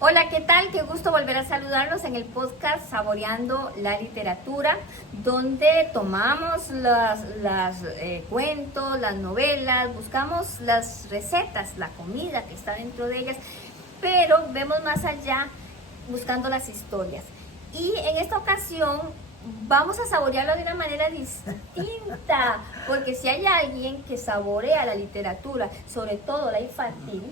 Hola, ¿qué tal? Qué gusto volver a saludarlos en el podcast Saboreando la Literatura, donde tomamos los cuentos, las novelas, buscamos las recetas, la comida que está dentro de ellas, pero vemos más allá buscando las historias. Y en esta ocasión vamos a saborearlo de una manera distinta, porque si hay alguien que saborea la literatura, sobre todo la infantil,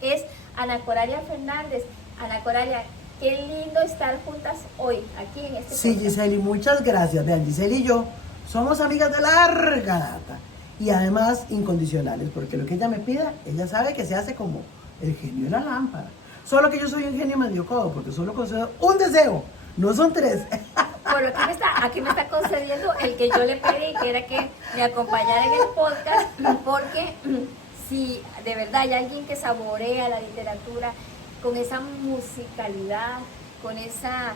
es Ana Coralia Fernández. Ana Coralia, qué lindo estar juntas hoy, aquí en este Sí, podcast. Giseli, muchas gracias. Vean, Giseli y yo somos amigas de larga data y además incondicionales, porque lo que ella me pida, ella sabe que se hace como el genio de la lámpara. Solo que yo soy un genio medio codo, porque solo concedo un deseo, no son tres. Bueno, aquí me está concediendo el que yo le pedí, que era que me acompañara en el podcast, porque si de verdad hay alguien que saborea la literatura con esa musicalidad, con esa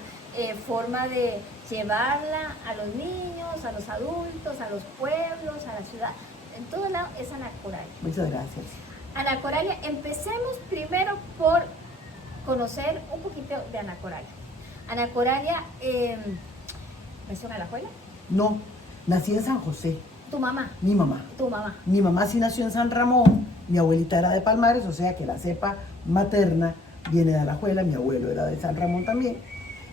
forma de llevarla a los niños, a los adultos, a los pueblos, a la ciudad, en todo lado, es Ana Coralia. Muchas gracias. Ana Coralia, empecemos primero por conocer un poquito de Ana Coralia. Ana Coralia, ¿nació en Alajuela? No, nací en San José, ¿Tu mamá? mi mamá. ¿Tu mamá? Mi mamá sí nació en San Ramón, mi abuelita era de Palmares, o sea que la cepa materna viene de Alajuela, mi abuelo era de San Ramón también.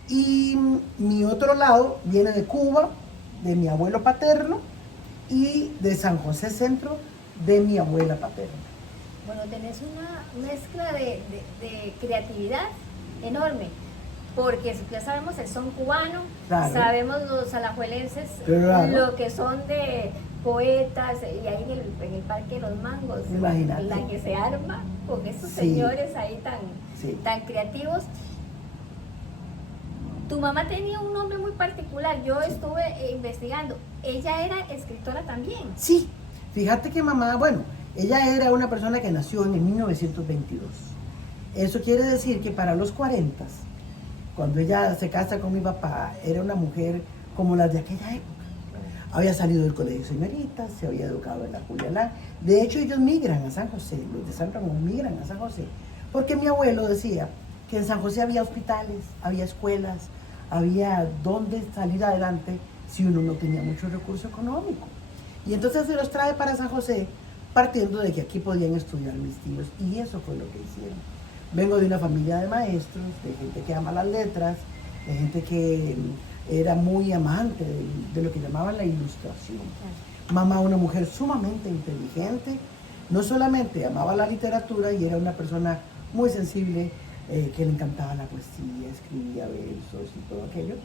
Y mi otro lado viene de Cuba, de mi abuelo paterno, y de San José Centro, de mi abuela paterna. Bueno, tenés una mezcla de creatividad enorme, porque ya sabemos el son cubano, Claro. sabemos los alajuelenses, Claro. lo que son de poetas, y ahí en el Parque de los Mangos, Imagínate. la que se arma con esos Sí. señores ahí Sí. tan creativos. Tu mamá tenía un nombre muy particular, yo estuve investigando, ella era escritora también. Sí, fíjate que mamá, bueno, ella era una persona que nació en el 1922. Eso quiere decir que para los 40, cuando ella se casa con mi papá, era una mujer como las de aquella época. Había salido del colegio de señoritas, se había educado en la Juliana. De hecho, ellos migran a San José, los de San Ramón migran a San José, porque mi abuelo decía que en San José había hospitales, había escuelas, había donde salir adelante si uno no tenía mucho recurso económico. Y entonces se los trae para San José, partiendo de que aquí podían estudiar mis tíos, y eso fue lo que hicieron. Vengo de una familia de maestros, de gente que ama las letras, de gente que era muy amante de lo que llamaban la ilustración. Mamá, una mujer sumamente inteligente, no solamente amaba la literatura y era una persona muy sensible, que le encantaba la poesía, escribía versos y todo aquello,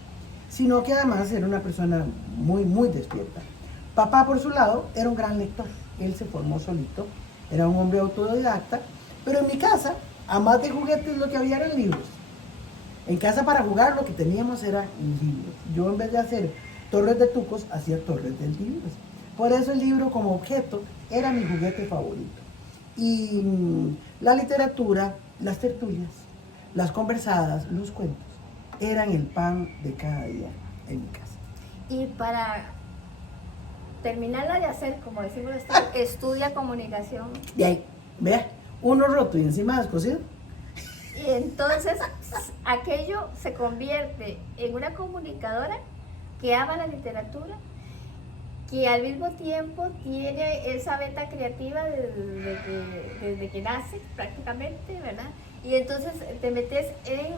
sino que además era una persona muy, muy despierta. Papá, por su lado, era un gran lector, él se formó solito, era un hombre autodidacta, pero en mi casa, a más de juguetes, lo que había eran libros. En casa para jugar lo que teníamos eran libros. Yo en vez de hacer torres de tucos, hacía torres de libros. Por eso el libro como objeto era mi juguete favorito. Y la literatura, las tertulias, las conversadas, los cuentos, eran el pan de cada día en mi casa. Y para terminarla de hacer, como decimos, estudia comunicación. Y ahí, vea, uno roto y encima descosido. Y entonces aquello se convierte en una comunicadora que ama la literatura, que al mismo tiempo tiene esa beta creativa desde que nace prácticamente, ¿verdad? Y entonces te metes en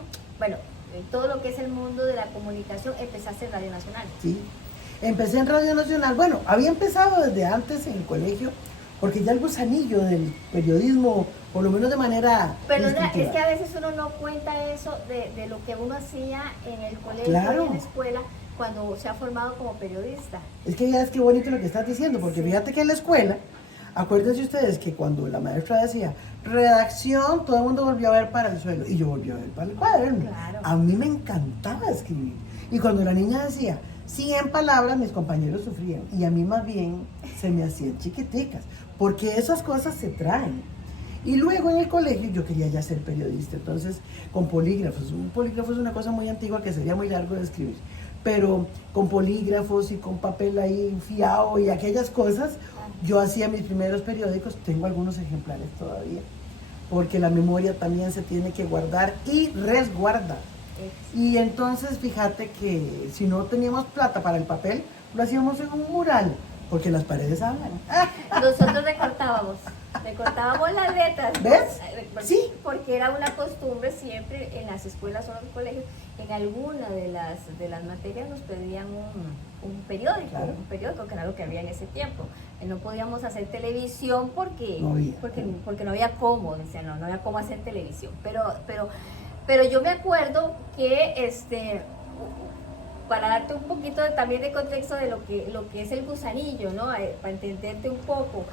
todo lo que es el mundo de la comunicación, empezaste en Radio Nacional. Sí, empecé en Radio Nacional. Bueno, había empezado desde antes en el colegio, porque ya el gusanillo del periodismo, por lo menos de manera Pero instintiva. es que a veces uno no cuenta eso de lo que uno hacía en el colegio, Claro. y en la escuela, cuando se ha formado como periodista. Es que ya es que bonito lo que estás diciendo, porque Sí. fíjate que en la escuela, acuérdense ustedes que cuando la maestra decía redacción, todo el mundo volvió a ver para el suelo y yo volví a ver para el cuaderno. Claro. A mí me encantaba escribir. Y cuando la niña decía 100 palabras, mis compañeros sufrían y a mí más bien se me hacían chiquiticas, porque esas cosas se traen. Y luego en el colegio yo quería ya ser periodista, entonces con polígrafos. Un polígrafo es una cosa muy antigua que sería muy largo de escribir, pero con polígrafos y con papel ahí fiado y aquellas cosas, yo hacía mis primeros periódicos, tengo algunos ejemplares todavía. porque la memoria también se tiene que guardar y resguardar. Y entonces fíjate que si no teníamos plata para el papel, lo hacíamos en un mural, porque las paredes hablan. Nosotros recortábamos las letras. ¿Ves? Sí. Porque era una costumbre siempre en las escuelas o en los colegios, en alguna de las materias nos pedían un periódico, Claro. un periódico que era lo que había en ese tiempo. No podíamos hacer televisión porque no había cómo, decían, no había cómo hacer televisión. Pero yo me acuerdo que para darte un poquito también de contexto de lo que es el gusanillo, ¿no? Para entenderte un poco,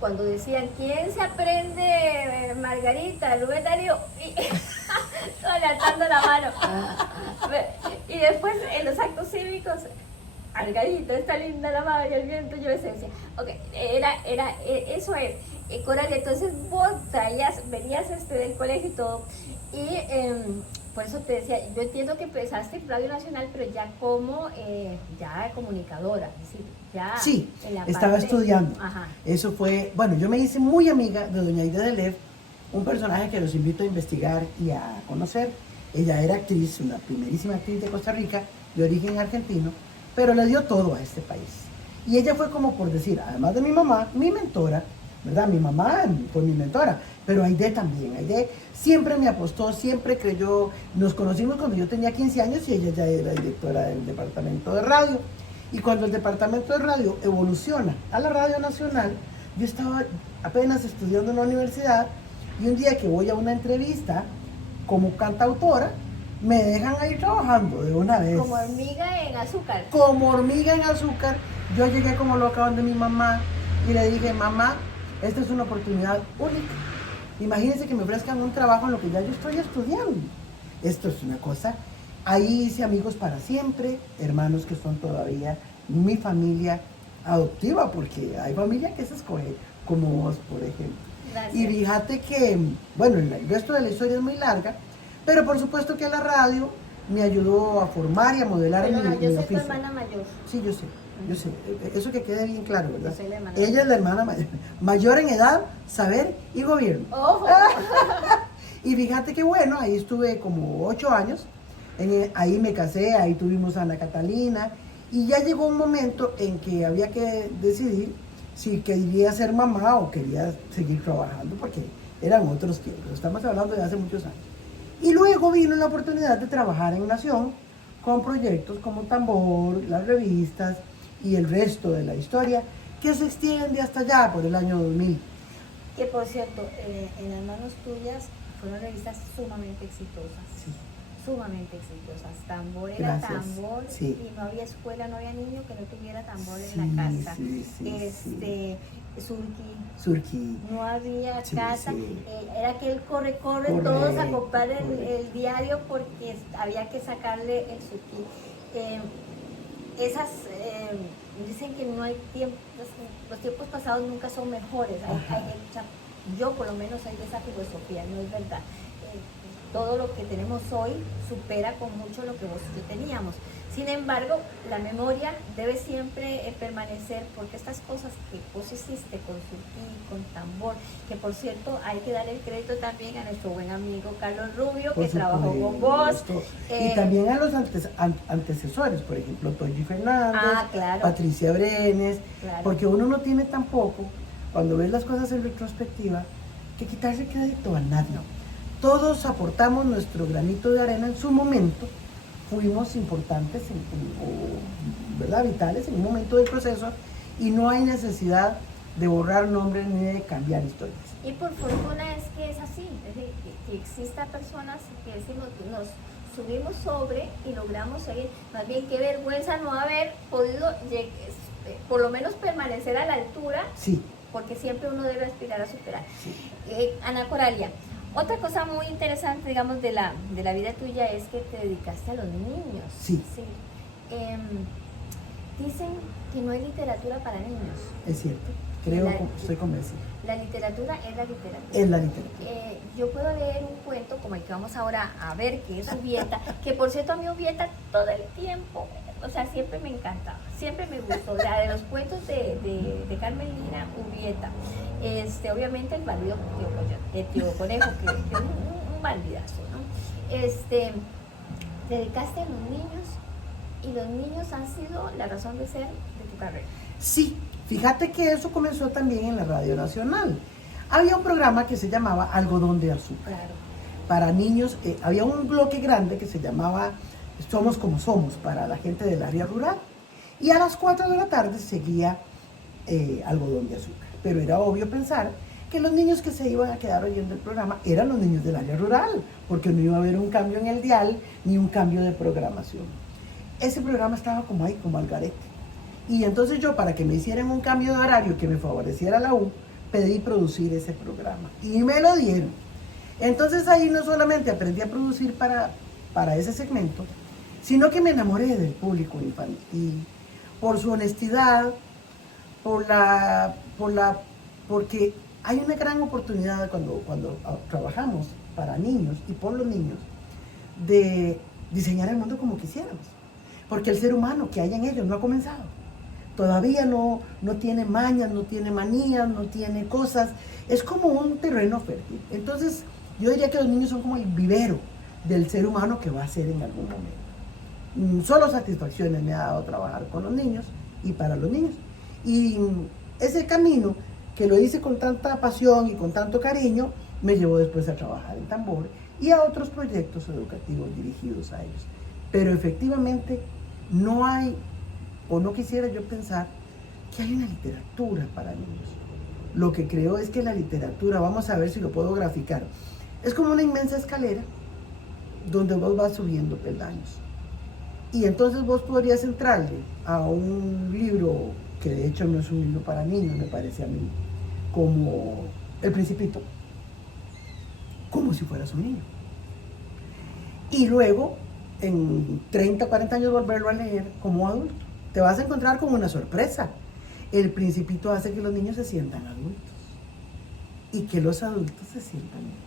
cuando decían, ¿quién se aprende Margarita, Rubén Darío? Y levantando la mano. Y después en los actos cívicos, Margarita, está linda la mano y el viento, yo decía, ok, eso es. Coralia, entonces vos venías del colegio y todo, y por eso te decía, yo entiendo que empezaste en Radio Nacional, pero ya como ya comunicadora, es decir, ya Sí, en la estaba parte, estudiando. Ajá. Eso fue, bueno, yo me hice muy amiga de doña Aida de Lev, un personaje que los invito a investigar y a conocer. Ella era actriz, una primerísima actriz de Costa Rica, de origen argentino, pero le dio todo a este país. Y ella fue como por decir, además de mi mamá, mi mentora, ¿verdad? Mi mamá fue mi mentora, pero Aide también. Aide siempre me apostó, siempre creyó. Nos conocimos cuando yo tenía 15 años y ella ya era directora del departamento de radio. Y cuando el departamento de radio evoluciona a la Radio Nacional, yo estaba apenas estudiando en la universidad y un día que voy a una entrevista como cantautora, me dejan ahí trabajando de una vez. Como hormiga en azúcar. Como hormiga en azúcar. Yo llegué como loca donde mi mamá y le dije, mamá, esta es una oportunidad única. Imagínense que me ofrezcan un trabajo en lo que ya yo estoy estudiando. Esto es una cosa. Ahí hice amigos para siempre, hermanos que son todavía mi familia adoptiva, porque hay familia que se escoge, como vos, por ejemplo. Gracias. Y fíjate que, bueno, el resto de la historia es muy larga, pero por supuesto que la radio me ayudó a formar y a modelar Pero no, mi yo soy tu oficio. hermana mayor. Sí, yo sé. Eso que quede bien claro, ¿verdad? Yo soy la hermana Ella es la hermana mayor en edad, saber y gobierno. ¡Ojo! Y fíjate que bueno, ahí estuve como 8 años, ahí me casé, ahí tuvimos a Ana Catalina, y ya llegó un momento en que había que decidir si quería ser mamá o quería seguir trabajando, porque eran otros tiempos, estamos hablando de hace muchos años. Y luego vino la oportunidad de trabajar en Nación, con proyectos como Tambor, las revistas y el resto de la historia, que se extiende hasta allá por el año 2000. Que por cierto, en las manos tuyas fueron revistas sumamente exitosas. Sí. Sumamente exitosas. Tambor era Gracias. Tambor, Sí. y no había escuela, no había niño que no tuviera tambor Sí, en la casa. sí. Surki, no había casa, era que él corre, todos a comprar el diario porque había que sacarle el surki. Dicen que no hay tiempo, los tiempos pasados nunca son mejores. Yo por lo menos soy de esa filosofía, no es verdad. Todo lo que tenemos hoy supera con mucho lo que vos y yo teníamos. Sin embargo, la memoria debe siempre permanecer, porque estas cosas que vos hiciste con surki, con tambor, que por cierto hay que dar el crédito también a nuestro buen amigo Carlos Rubio, que trabajó con vos. Y también a los antecesores, por ejemplo, Toyi Fernández, claro. Patricia Brenes, Claro. porque uno no tiene tampoco, cuando ves las cosas en retrospectiva, que quitarse crédito a nadie. No. Todos aportamos nuestro granito de arena en su momento, fuimos importantes, ¿verdad? Vitales en un momento del proceso, y no hay necesidad de borrar nombres ni de cambiar historias. Y por fortuna es que es así, es decir, que exista personas que decimos, nos subimos sobre y logramos seguir. Más bien, qué vergüenza no haber podido por lo menos permanecer a la altura, Sí. porque siempre uno debe aspirar a superar. Sí. Ana Coralia, otra cosa muy interesante, digamos, de la vida tuya es que te dedicaste a los niños. Sí. Dicen que no hay literatura para niños. Es cierto. Estoy convencida. La literatura es la literatura. Es la literatura. Yo puedo leer un cuento como el que vamos ahora a ver, que es Ubieta, que por cierto a mí Ubieta todo el tiempo, o sea, siempre me encantaba, siempre me gustó. O sea, de los cuentos de Carmen Lira, Ubieta. Obviamente el bandido de Tío Conejo, que es un bandidazo, ¿no? Te dedicaste a los niños y los niños han sido la razón de ser de tu carrera. Sí, fíjate que eso comenzó también en la Radio Nacional. Había un programa que se llamaba Algodón de Azúcar. Claro. Para niños, había un bloque grande que se llamaba Somos como Somos, para la gente del área rural. Y a las 4 de la tarde seguía Algodón de Azúcar. Pero era obvio pensar que los niños que se iban a quedar oyendo el programa eran los niños del área rural, porque no iba a haber un cambio en el dial ni un cambio de programación. Ese programa estaba como ahí, como al garete. Y entonces yo, para que me hicieran un cambio de horario que me favoreciera la U, pedí producir ese programa. Y me lo dieron. Entonces ahí no solamente aprendí a producir para ese segmento, sino que me enamoré del público infantil, por su honestidad, porque hay una gran oportunidad cuando trabajamos para niños y por los niños, de diseñar el mundo como quisiéramos. Porque el ser humano que hay en ellos no ha comenzado. Todavía no tiene mañas, no tiene manías, no tiene cosas. Es como un terreno fértil. Entonces, yo diría que los niños son como el vivero del ser humano que va a ser en algún momento. Solo satisfacciones me ha dado trabajar con los niños y para los niños. Y ese camino, que lo hice con tanta pasión y con tanto cariño, me llevó después a trabajar en Tambor y a otros proyectos educativos dirigidos a ellos. Pero efectivamente no hay, o no quisiera yo pensar, que hay una literatura para niños. Lo que creo es que la literatura, vamos a ver si lo puedo graficar, es como una inmensa escalera donde vos vas subiendo peldaños. Y entonces vos podrías entrarle a un libro, que de hecho no es un libro para niños, me parece a mí, como El Principito, como si fueras un niño. Y luego, en 30, 40 años, volverlo a leer como adulto. Te vas a encontrar con una sorpresa. El Principito hace que los niños se sientan adultos y que los adultos se sientan niños.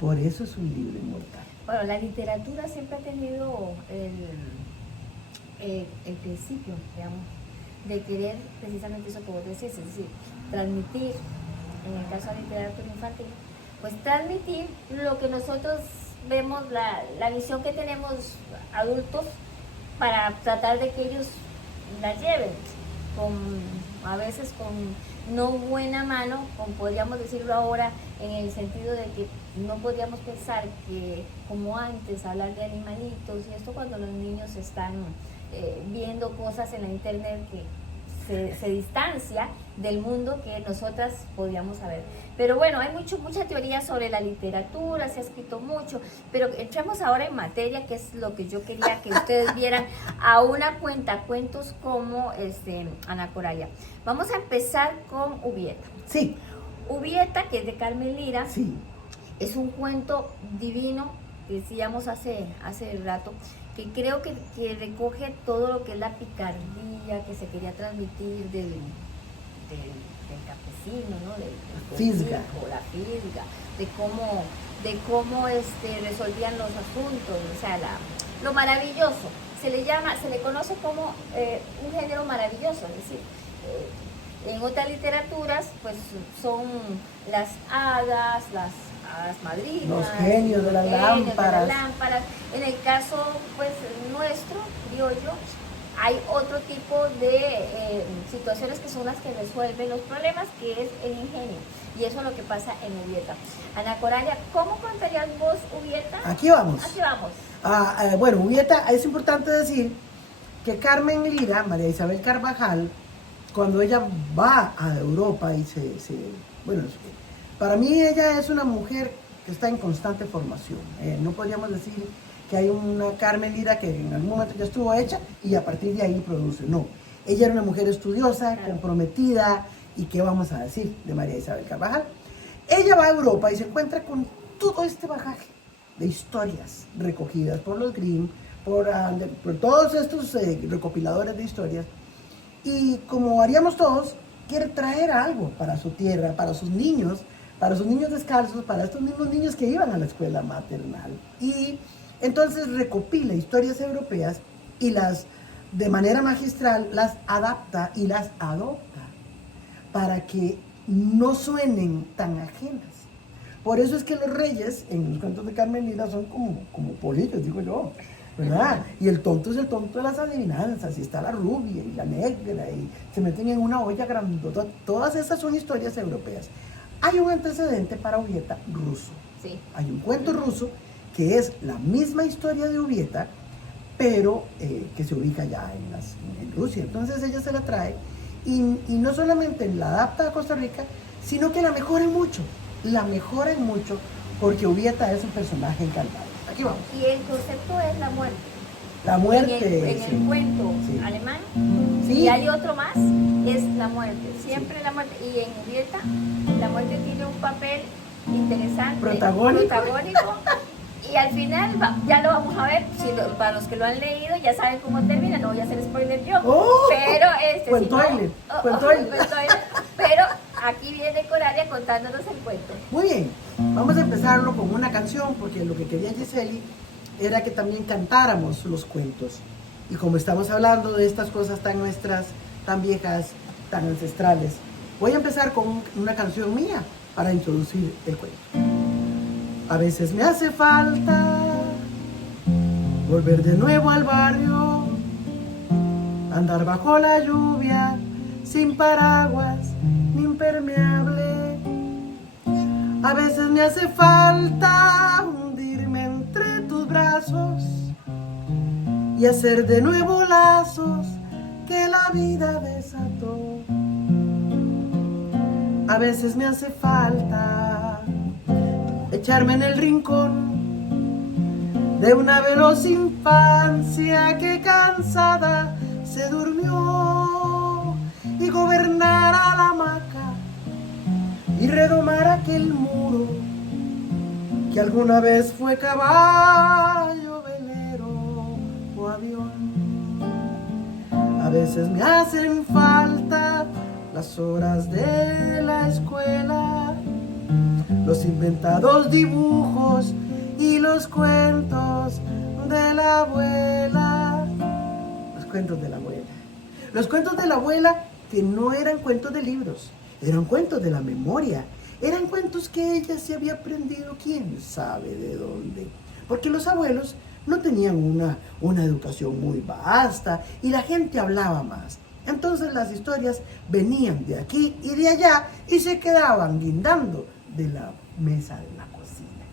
Por eso es un libro inmortal. Bueno, la literatura siempre ha tenido el principio, digamos, de querer precisamente eso que vos decís, es decir, transmitir, en el caso de la literatura infantil, pues transmitir lo que nosotros vemos, la visión que tenemos adultos, para tratar de que ellos la lleven, a veces con no buena mano, como podríamos decirlo ahora, en el sentido de que no podríamos pensar que, como antes, hablar de animalitos y esto, cuando los niños están viendo cosas en la internet que se distancia del mundo que nosotras podíamos saber. Pero bueno, hay mucha teoría sobre la literatura, se ha escrito mucho, pero entremos ahora en materia, que es lo que yo quería que ustedes vieran a una cuentacuentos como Ana Coraya. Vamos a empezar con Ubieta. Sí. Ubieta, que es de Carmen Lira, Sí. es un cuento divino, decíamos hace rato, que creo que recoge todo lo que es la picardía que se quería transmitir del campesino, ¿no? Del Fisga. la fisga, de cómo resolvían los asuntos, o sea, lo maravilloso. Se le conoce como un género maravilloso, es decir, en otras literaturas, pues son las hadas, las madrinas, los genios de las lámparas. En el caso pues nuestro, criollo, hay otro tipo de situaciones que son las que resuelven los problemas, que es el ingenio, y eso es lo que pasa en Ubieta. Ana Coraya, ¿cómo contarías vos Ubieta? Aquí vamos. Aquí vamos. Bueno, Ubieta, es importante decir que Carmen Lira, María Isabel Carvajal, cuando ella va a Europa y para mí ella es una mujer que está en constante formación. No podríamos decir que hay una Carmen Lira que en algún momento ya estuvo hecha y a partir de ahí produce. No, ella era una mujer estudiosa, comprometida, y ¿qué vamos a decir de María Isabel Carvajal? Ella va a Europa y se encuentra con todo este bagaje de historias recogidas por los Grimm, por todos estos recopiladores de historias, y como haríamos todos, quiere traer algo para su tierra, para sus niños descalzos, para estos mismos niños que iban a la escuela maternal. Y entonces recopila historias europeas y las, de manera magistral, las adapta y las adopta para que no suenen tan ajenas. Por eso es que los reyes en los cuentos de Carmelita son como polillos, digo yo, ¿verdad? Y el tonto es el tonto de las adivinanzas, y está la rubia y la negra, y se meten en una olla grandota. Todas esas son historias europeas. Hay un antecedente para Ubieta ruso. Sí. Hay un cuento ruso que es la misma historia de Ubieta, pero que se ubica ya en Rusia. Entonces ella se la trae y no solamente la adapta a Costa Rica, sino que la mejora mucho, porque Ubieta es un personaje encantador. Aquí vamos. Y el concepto es la muerte. La muerte. En el cuento sí. alemán. Sí. Y hay otro más, es la muerte. Siempre sí. La muerte. Y en Ubieta, la muerte tiene un papel interesante. Protagónico. Y al final, ya lo vamos a ver, para los que lo han leído ya saben cómo termina, no voy a hacer spoiler yo. Pero pero aquí viene Coralia contándonos el cuento. Muy bien, vamos a empezarlo con una canción, porque lo que quería Giseli era que también cantáramos los cuentos. Y como estamos hablando de estas cosas tan nuestras, tan viejas, tan ancestrales, voy a empezar con una canción mía para introducir el cuento. A veces me hace falta volver de nuevo al barrio, andar bajo la lluvia, sin paraguas ni impermeable. A veces me hace falta hundirme entre tus brazos y hacer de nuevo lazos que la vida desató. A veces me hace falta echarme en el rincón de una veloz infancia que cansada se durmió, y gobernar a la hamaca y redomar aquel muro que alguna vez fue caballo, velero o avión. A veces me hacen falta las horas de la escuela, los inventados dibujos y los cuentos de la abuela. Los cuentos de la abuela. Los cuentos de la abuela que no eran cuentos de libros, eran cuentos de la memoria. Eran cuentos que ella se había aprendido quién sabe de dónde. Porque los abuelos no tenían una educación muy vasta y la gente hablaba más. Entonces las historias venían de aquí y de allá y se quedaban guindando de la mesa de la cocina.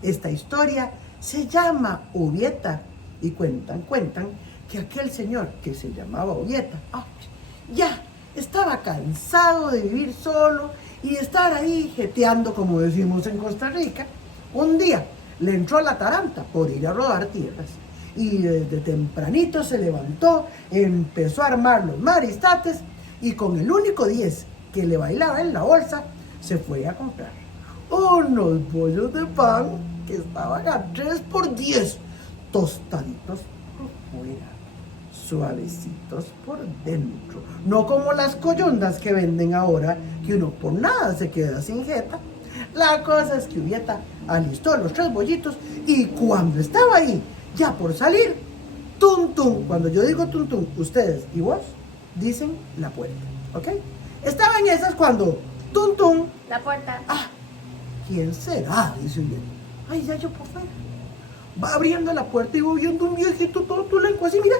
Esta historia se llama Ubieta y cuentan que aquel señor que se llamaba Ubieta ya estaba cansado de vivir solo y estar ahí jeteando, como decimos en Costa Rica. Un día le entró la taranta por ir a rodar tierras y desde tempranito se levantó, empezó a armar los maristates y con el único 10 que le bailaba en la bolsa se fue a comprar unos bollos de pan que estaban a 3 por 10, tostaditos por fuera, suavecitos por dentro, no como las coyundas que venden ahora, que uno por nada se queda sin jeta. La cosa es que Ubieta alistó los 3 bollitos y cuando estaba ahí, ya por salir, tum tum, cuando yo digo tum tum, ustedes y vos dicen la puerta, ¿ok? Estaba en esas cuando tum tum, la puerta. ¿Quién será? Dice Ubieta. Ay, ya yo por fuera. Va abriendo la puerta y voy viendo un viejito todo tulenco, así, mira,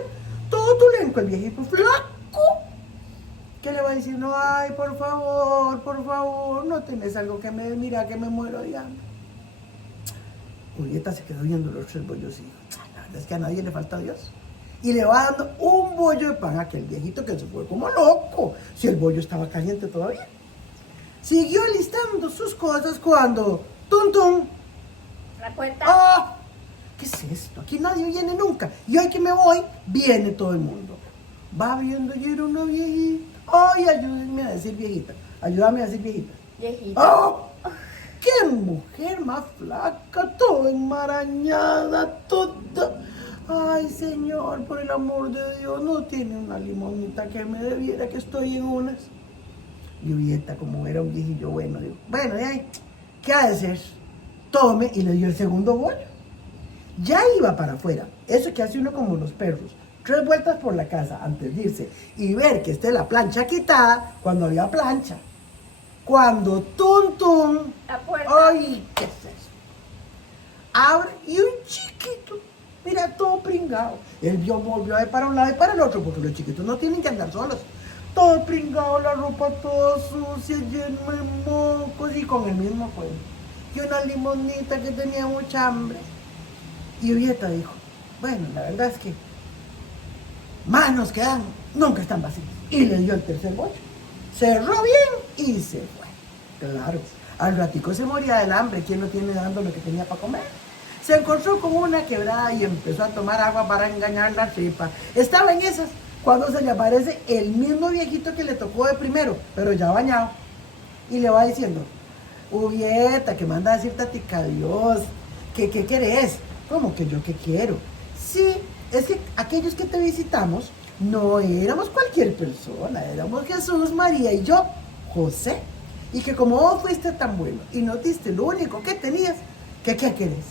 todo tulenco, el viejito flaco. ¿Qué le va a decir? No, ay, por favor, no tenés algo que me, mira que me muero de hambre. Ubieta se quedó viendo los 3 bollos y dijo, la verdad es que a nadie le falta a Dios. Y le va dando un bollo de pan a aquel viejito que se fue como loco, si el bollo estaba caliente todavía. Siguió listando sus cosas cuando, tum tum, la puerta. ¡Oh! ¿Qué es esto? Aquí nadie viene nunca. Y hoy que me voy, viene todo el mundo. Va viendo y era una viejita. ¡Ay, ayúdenme a decir viejita! Ayúdame a decir viejita. Viejita. ¡Oh! ¡Qué mujer más flaca! Toda enmarañada, toda. Ay, señor, por el amor de Dios, no tiene una limonita que me debiera, que estoy en unas. Y Julieta, como era un viejillo bueno, dijo, bueno, de ahí, ¿qué ha de ser? Tome, y le dio el segundo bollo. Ya iba para afuera, eso que hace uno como los perros, 3 vueltas por la casa antes de irse y ver que esté la plancha quitada cuando había plancha. Cuando tum, La puerta. ¡ay, qué es eso! Abre y un chiquito, mira, todo pringado. Él volvió a ver para un lado y para el otro, porque los chiquitos no tienen que andar solos. Todo pringado, la ropa toda sucia, lleno de mocos y con el mismo cuento. Y una limonita que tenía mucha hambre. Y Julieta dijo, bueno, la verdad es que manos que dan nunca están vacías. Y le dio el tercer bollo. Cerró bien y se fue. Claro, al ratico se moría del hambre. ¿Quién no tiene dando lo que tenía para comer? Se encontró con una quebrada y empezó a tomar agua para engañar la tripa. Estaba en esas cuando se le aparece el mismo viejito que le tocó de primero, pero ya bañado. Y le va diciendo, Julieta, que manda a decir tatica Dios, que qué querés. ¿Cómo que yo qué quiero? Sí, es que aquellos que te visitamos no éramos cualquier persona, éramos Jesús, María y yo, José. Y que como vos fuiste tan bueno y nos diste lo único que tenías, ¿qué querés?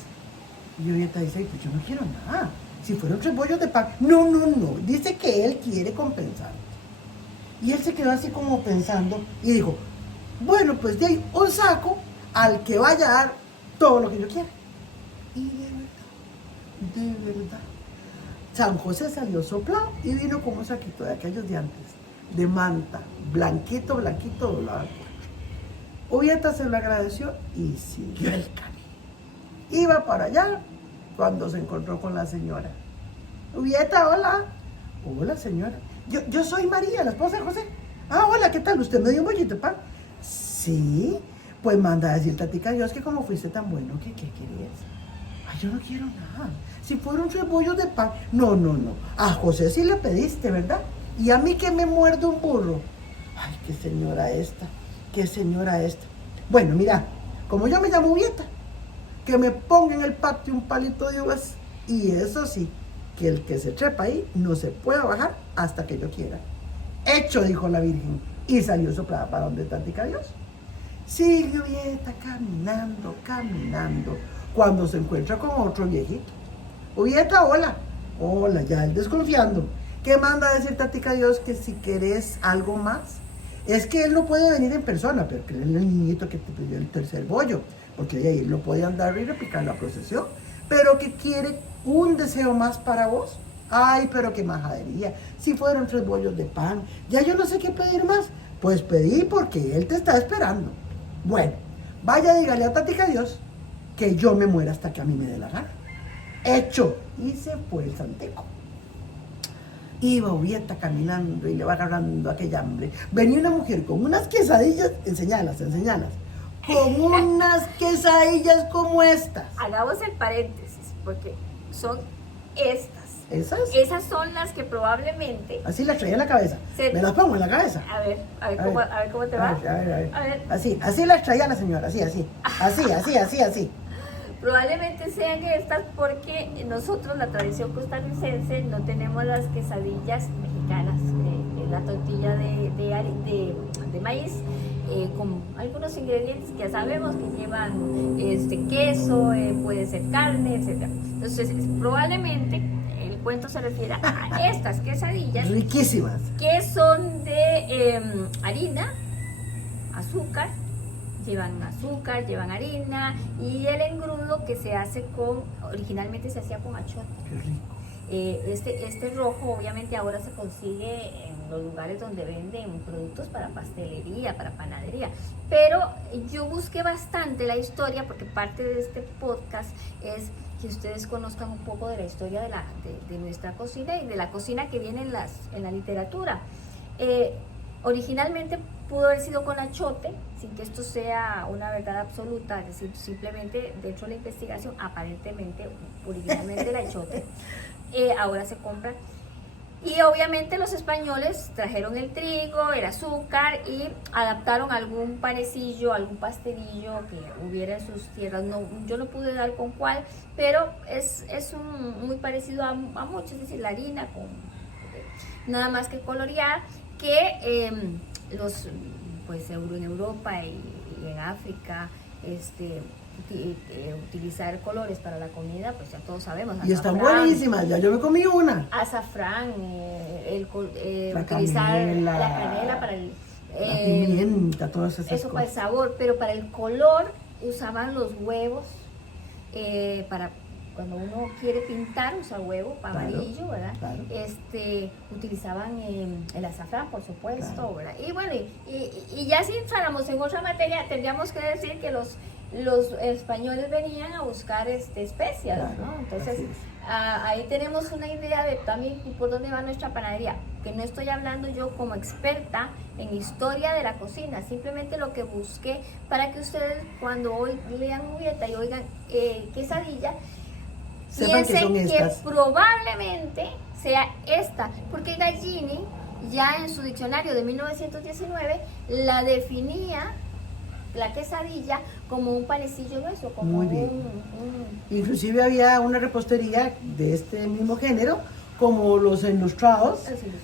Y Julieta dice, pues yo no quiero nada. Si fueron 3 bollos de pan. No. Dice que él quiere compensar. Y él se quedó así como pensando y dijo, bueno, pues de ahí un saco al que vaya a dar todo lo que yo quiera. Y de verdad, San José salió soplado y vino con un saquito de aquellos de antes, de manta, blanquito, doblado. Julieta se lo agradeció y siguió el camino. Iba para allá cuando se encontró con la señora. Julieta, hola. Hola, señora. Yo soy María, la esposa de José. Ah, hola, ¿qué tal? ¿Usted me dio un bollito de pan? Sí. Pues manda a decir, tatica Dios, que como fuiste tan bueno, ¿qué querías? Ay, yo no quiero nada. Si fueron 3 bollos de pan. No. A José sí le pediste, ¿verdad? Y a mí que me muerde un burro. Ay, qué señora esta. Bueno, mira, como yo me llamo Julieta, que me ponga en el patio un palito de uvas. Y eso sí, que el que se trepa ahí no se pueda bajar hasta que yo quiera. Hecho, dijo la Virgen, y salió soplada para donde tatica Dios. Sigue Julieta caminando, cuando se encuentra con otro viejito. Julieta, hola. Hola, ya él desconfiando. ¿Qué manda a decir tatica Dios? Que si querés algo más. Es que él no puede venir en persona, pero que él es el niñito que te pidió el tercer bollo, porque ahí él no puede andar y repicar la procesión. Pero que quiere un deseo más para vos. Ay, pero qué majadería. Si fueron 3 bollos de pan, ya yo no sé qué pedir más. Pues pedí porque él te está esperando. Bueno, vaya, dígale a tatica Dios que yo me muera hasta que a mí me dé la gana. Hecho. Y se fue el santeco. Iba Julieta caminando y le va agarrando aquella hambre. Venía una mujer con unas quesadillas, enseñalas, con unas quesadillas como estas. Hagamos el paréntesis, porque son estas. ¿Esas? Esas son las que probablemente... Así las traía en la cabeza. Me las pongo en la cabeza. A ver cómo te va. A ver. Así las traía la señora, así. Probablemente sean estas porque nosotros, la tradición costarricense, no tenemos las quesadillas mexicanas, la tortilla de maíz, con algunos ingredientes que ya sabemos que llevan queso, puede ser carne, etc. Entonces, probablemente el cuento se refiere a estas quesadillas. Riquísimas. Que son de harina, azúcar, llevan harina y el engrudo que se hace originalmente se hacía con achote. Qué rico. Este rojo obviamente ahora se consigue en los lugares donde venden productos para pastelería, para panadería, pero yo busqué bastante la historia porque parte de este podcast es que ustedes conozcan un poco de la historia de nuestra cocina y de la cocina que viene en la literatura. Originalmente pudo haber sido con achote, sin que esto sea una verdad absoluta, es decir, simplemente dentro de la investigación, aparentemente, originalmente el achote, ahora se compra. Y obviamente los españoles trajeron el trigo, el azúcar y adaptaron algún panecillo, algún pastelillo que hubiera en sus tierras. Yo no pude dar con cuál, pero es muy parecido a muchos, es decir, la harina con nada más que colorear, que los pues en Europa y en África, utilizar colores para la comida, pues ya todos sabemos. Y están azafrán, buenísimas, ya yo me comí una. azafrán, La utilizar canela, la canela para el, la pimienta, todas esas eso para el cosas. sabor, pero para el color usaban los huevos, para cuando uno quiere pintar usa huevo Claro, amarillo, ¿verdad? claro. Utilizaban el azafrán, por supuesto, Claro. ¿verdad? Y bueno, y ya si entráramos en otra materia, tendríamos que decir que los españoles venían a buscar especias, Claro, ¿no? Entonces, así es. ahí tenemos una idea de también por dónde va nuestra panadería, que no estoy hablando yo como experta en historia de la cocina, simplemente lo que busqué para que ustedes cuando hoy lean Ubieta y oigan quesadilla, Sepan que son piensen que estas. probablemente sea esta, porque Gallini ya en su diccionario de 1919 la definía, la quesadilla, como un panecillo grueso, como Muy bien. Inclusive había una repostería de este mismo género, como los enlustrados,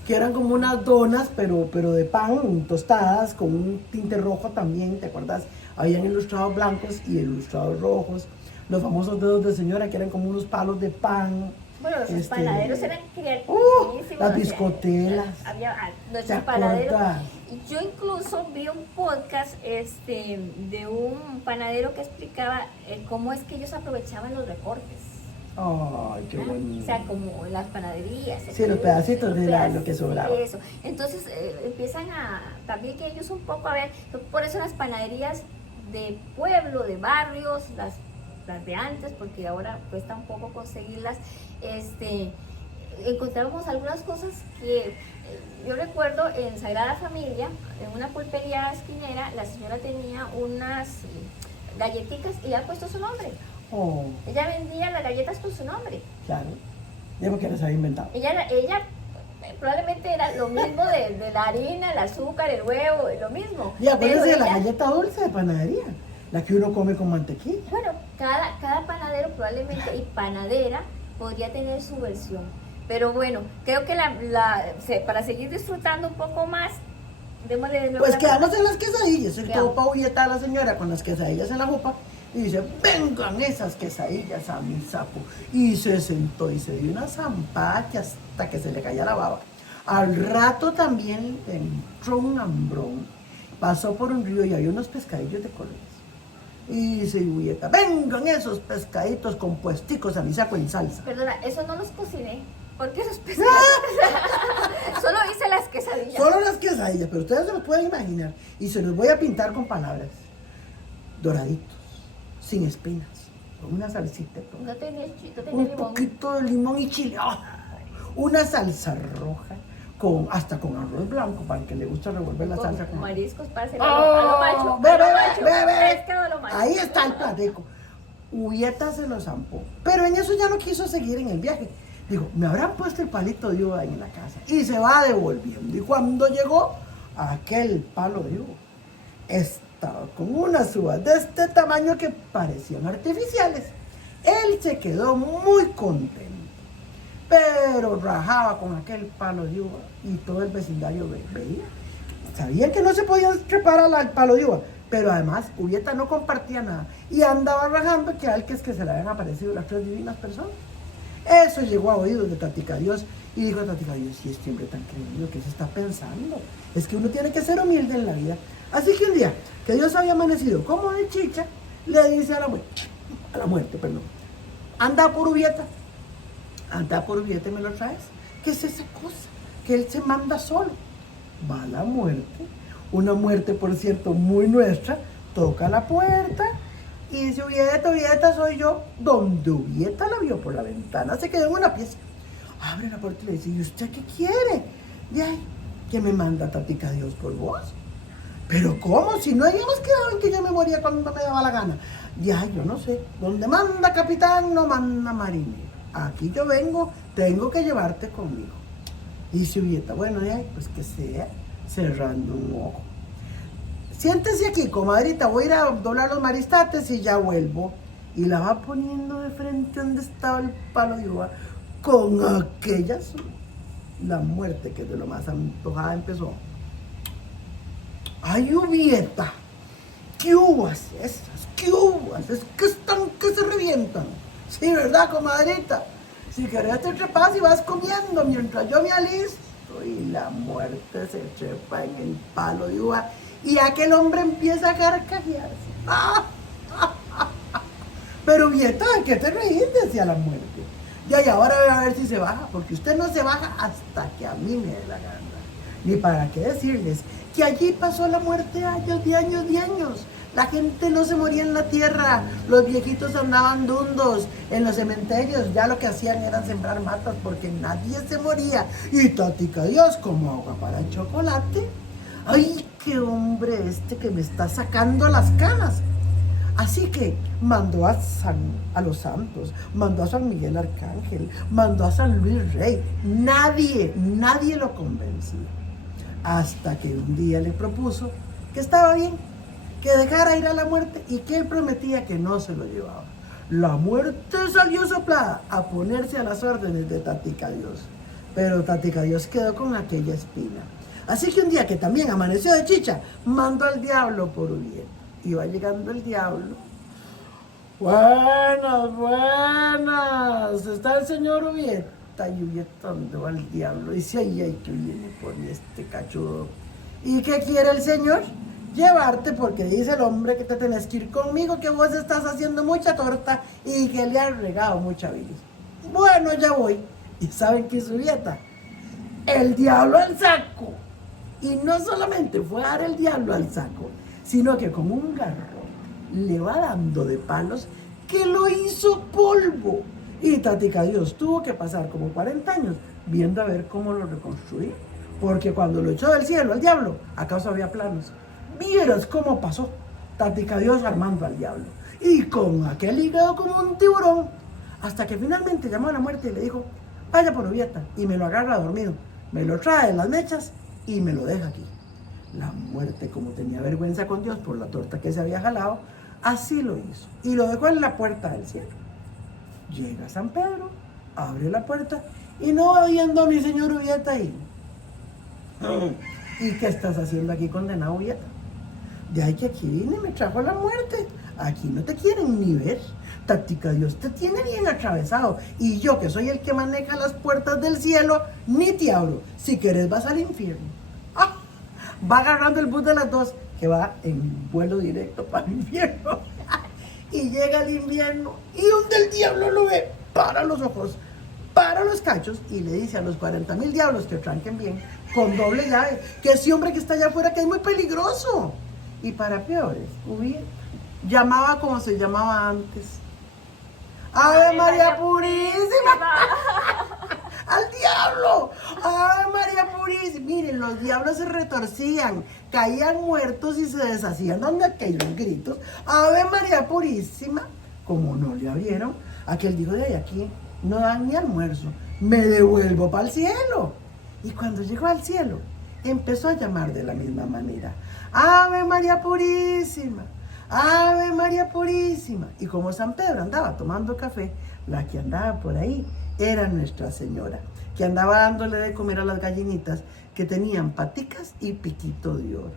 que eran como unas donas, pero de pan, tostadas, con un tinte rojo también, ¿te acuerdas? Habían ilustrados blancos y ilustrados rojos, los famosos dedos de señora, que eran como unos palos de pan. Bueno, los panaderos eran creativos. Las biscotelas. Había ¿Te nuestros panaderos. acuerdas? Yo incluso vi un podcast de un panadero que explicaba cómo es que ellos aprovechaban los recortes. Ay, qué bonito. O sea, como las panaderías. Sí, los pedacitos de lo que sobraba. Eso. Entonces empiezan también que ellos un poco a ver, por eso las panaderías de pueblo, de barrios, las de antes, porque ahora cuesta un poco conseguirlas, encontrábamos algunas cosas que yo recuerdo en Sagrada Familia, en una pulpería esquinera, la señora tenía unas galletitas y le ha puesto su nombre. Oh, Ella vendía las galletas con su nombre. claro. Ya porque las había inventado. Ella probablemente era lo mismo de la harina, el azúcar, el huevo, lo mismo. Y acuérdense de la ella- galleta dulce de panadería, la que uno come con mantequilla. Bueno, cada panadero probablemente y panadera podría tener su versión. Pero bueno, creo que para seguir disfrutando un poco más, démosle de nuevo Pues la quedamos en las quesadillas. El Quedamos. topa Ubieta a la señora con las quesadillas en la jupa y dice, vengan esas quesadillas a mi sapo. Y se sentó y se dio una zampada que hasta que se le caía la baba. Al rato también entró un hambrón, pasó por un río y había unos pescadillos de colores. Y dice Ubieta, vengan esos pescaditos compuesticos a mi saco en salsa. Perdona, eso no los cociné. Porque esos pescados. Solo hice las quesadillas. Solo las quesadillas, pero ustedes se los pueden imaginar. Y se los voy a pintar con palabras. Doraditos, sin espinas, con una salsita. No tenía Un limón. poquito de limón y chile. ¡Oh! Una salsa roja, hasta con arroz blanco, para el que le gusta revolver la salsa con mariscos para hacer ¡Oh! a lo macho. Ve, a lo ve, macho, ve, ve. pescado a lo macho. Ahí está el plateco. Ubieta se lo zampó. Pero en eso ya no quiso seguir en el viaje. Digo, me habrán puesto el palito de uva ahí en la casa. Y se va devolviendo. Y cuando llegó, aquel palo de uva estaba con unas uvas de este tamaño que parecían artificiales. Él se quedó muy contento. Pero rajaba con aquel palo de uva y todo el vecindario veía. Sabían que no se podían trepar al palo de uva, pero además Ubieta no compartía nada y andaba rajando que al que es que se le habían aparecido las tres divinas personas. Eso llegó a oídos de Tatica Dios y dijo Tatica Dios, si este hombre tan creído, ¿qué se está pensando? Es que uno tiene que ser humilde en la vida. Así que un día que Dios había amanecido como de chicha, le dice a la muerte, anda por Ubieta y me lo traes. ¿Qué es esa cosa? Que él se manda solo. Va a la muerte, una muerte por cierto muy nuestra, toca la puerta y dice, Ubieta, soy yo. Donde Ubieta la vio por la ventana, se quedó en una pieza. Abre la puerta y le dice, ¿y usted qué quiere? Y ay, que me manda Tatica Dios por vos. Pero ¿cómo? Si no habíamos quedado en que yo me moría cuando me daba la gana. Ya, yo no sé. Donde manda capitán, no manda marinero. Aquí yo vengo, tengo que llevarte conmigo. Y dice Ubieta, bueno, pues que sea, cerrando un ojo. Siéntese aquí, comadrita, voy a ir a doblar los maristates y ya vuelvo. Y la va poniendo de frente donde estaba el palo de uva, con aquellas. La muerte, que de lo más antojada empezó. Ay, Ubieta, ¿qué uvas esas? ¿Qué uvas? Es que están que se revientan. Sí, ¿verdad, comadrita? Si querés te trepas y vas comiendo mientras yo me alisto. Y la muerte se trepa en el palo de uva y aquel hombre empieza a carcajearse. Pero Ubieta, ¿de qué te reís? Decía la muerte. Ya, y ahora voy a ver si se baja, porque usted no se baja hasta que a mí me dé la gana. Ni para qué decirles que allí pasó la muerte años de años de años. La gente no se moría en la tierra, los viejitos andaban dundos en los cementerios, ya lo que hacían era sembrar matas porque nadie se moría. Y tática Dios, como agua para el chocolate. Ay, qué hombre este que me está sacando las canas. Así que mandó a los santos, mandó a San Miguel Arcángel, mandó a San Luis Rey. Nadie lo convencía. Hasta que un día le propuso que estaba bien, que dejara ir a la muerte y que él prometía que no se lo llevaba. La muerte salió soplada a ponerse a las órdenes de Tática Dios. Pero Tática Dios quedó con aquella espina. Así que un día que también amaneció de chicha, mandó al diablo por Ubieta. Iba llegando el diablo. Buenas. ¿Está el señor Ubieta? Y Ubieta, ¿dónde va el diablo? Dice, ay, que viene por este cachudo. ¿Y qué quiere el señor? Llevarte, porque dice el hombre que te tenés que ir conmigo, que vos estás haciendo mucha torta y que le has regado mucha bilis. Bueno, ya voy. ¿Y saben qué es Ubieta? El diablo al saco. Y no solamente fue a dar el diablo al saco, sino que como un garrón le va dando de palos que lo hizo polvo. Y Tática Dios tuvo que pasar como 40 años viendo a ver cómo lo reconstruía. Porque cuando lo echó del cielo al diablo, acaso había planos. Vieras cómo pasó Tática Dios armando al diablo. Y con aquel hígado como un tiburón, hasta que finalmente llamó a la muerte y le dijo, vaya por Ubieta y me lo agarra dormido, me lo trae en las mechas y me lo deja aquí. La muerte, como tenía vergüenza con Dios por la torta que se había jalado, así lo hizo y lo dejó en la puerta del cielo. Llega San Pedro, abre la puerta y no va viendo a mi señor Ubieta ahí. ¿Y qué estás haciendo aquí, condenado Ubieta? De ahí que aquí vine, me trajo la muerte. Aquí no te quieren ni ver. Tática Dios te tiene bien atravesado. Y yo, que soy el que maneja las puertas del cielo, ni te abro. Si querés vas al infierno. Va agarrando el bus de las 2, que va en vuelo directo para el infierno. Y llega el invierno, y donde el diablo lo ve, para los ojos, para los cachos, y le dice a los 40,000 diablos que tranquen bien, con doble llave, que ese hombre que está allá afuera, que es muy peligroso. Y para peores, Ubieta llamaba como se llamaba antes. ¡Ave María Purísima! ¡Al diablo! ¡Ay, María Purísima! Miren, los diablos se retorcían, caían muertos y se deshacían donde aquellos gritos. ¡Ave María Purísima! Como no le abrieron, aquel dijo, de aquí no dan ni almuerzo, me devuelvo para el cielo. Y cuando llegó al cielo, empezó a llamar de la misma manera. ¡Ave María Purísima! ¡Ave María Purísima! Y como San Pedro andaba tomando café, la que andaba por ahí era Nuestra Señora, que andaba dándole de comer a las gallinitas que tenían paticas y piquito de oro.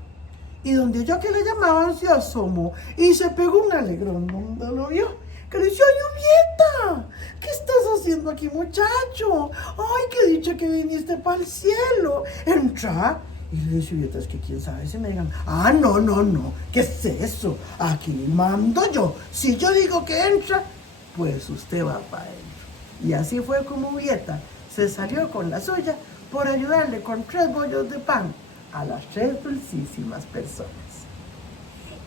Y donde oyó que le llamaban, se asomó y se pegó un alegrón donde lo vio, que le decía, ¡ay, Ubieta! ¿Qué estás haciendo aquí, muchacho? ¡Ay, qué dicha que viniste para el cielo! ¡Entra! Y le dice Ubieta, es que quién sabe si me digan, no, ¿qué es eso? Aquí mando yo. Si yo digo que entra, pues usted va para adentro. Y así fue como Ubieta se salió con la suya por ayudarle con 3 bollos de pan a las 3 dulcísimas personas.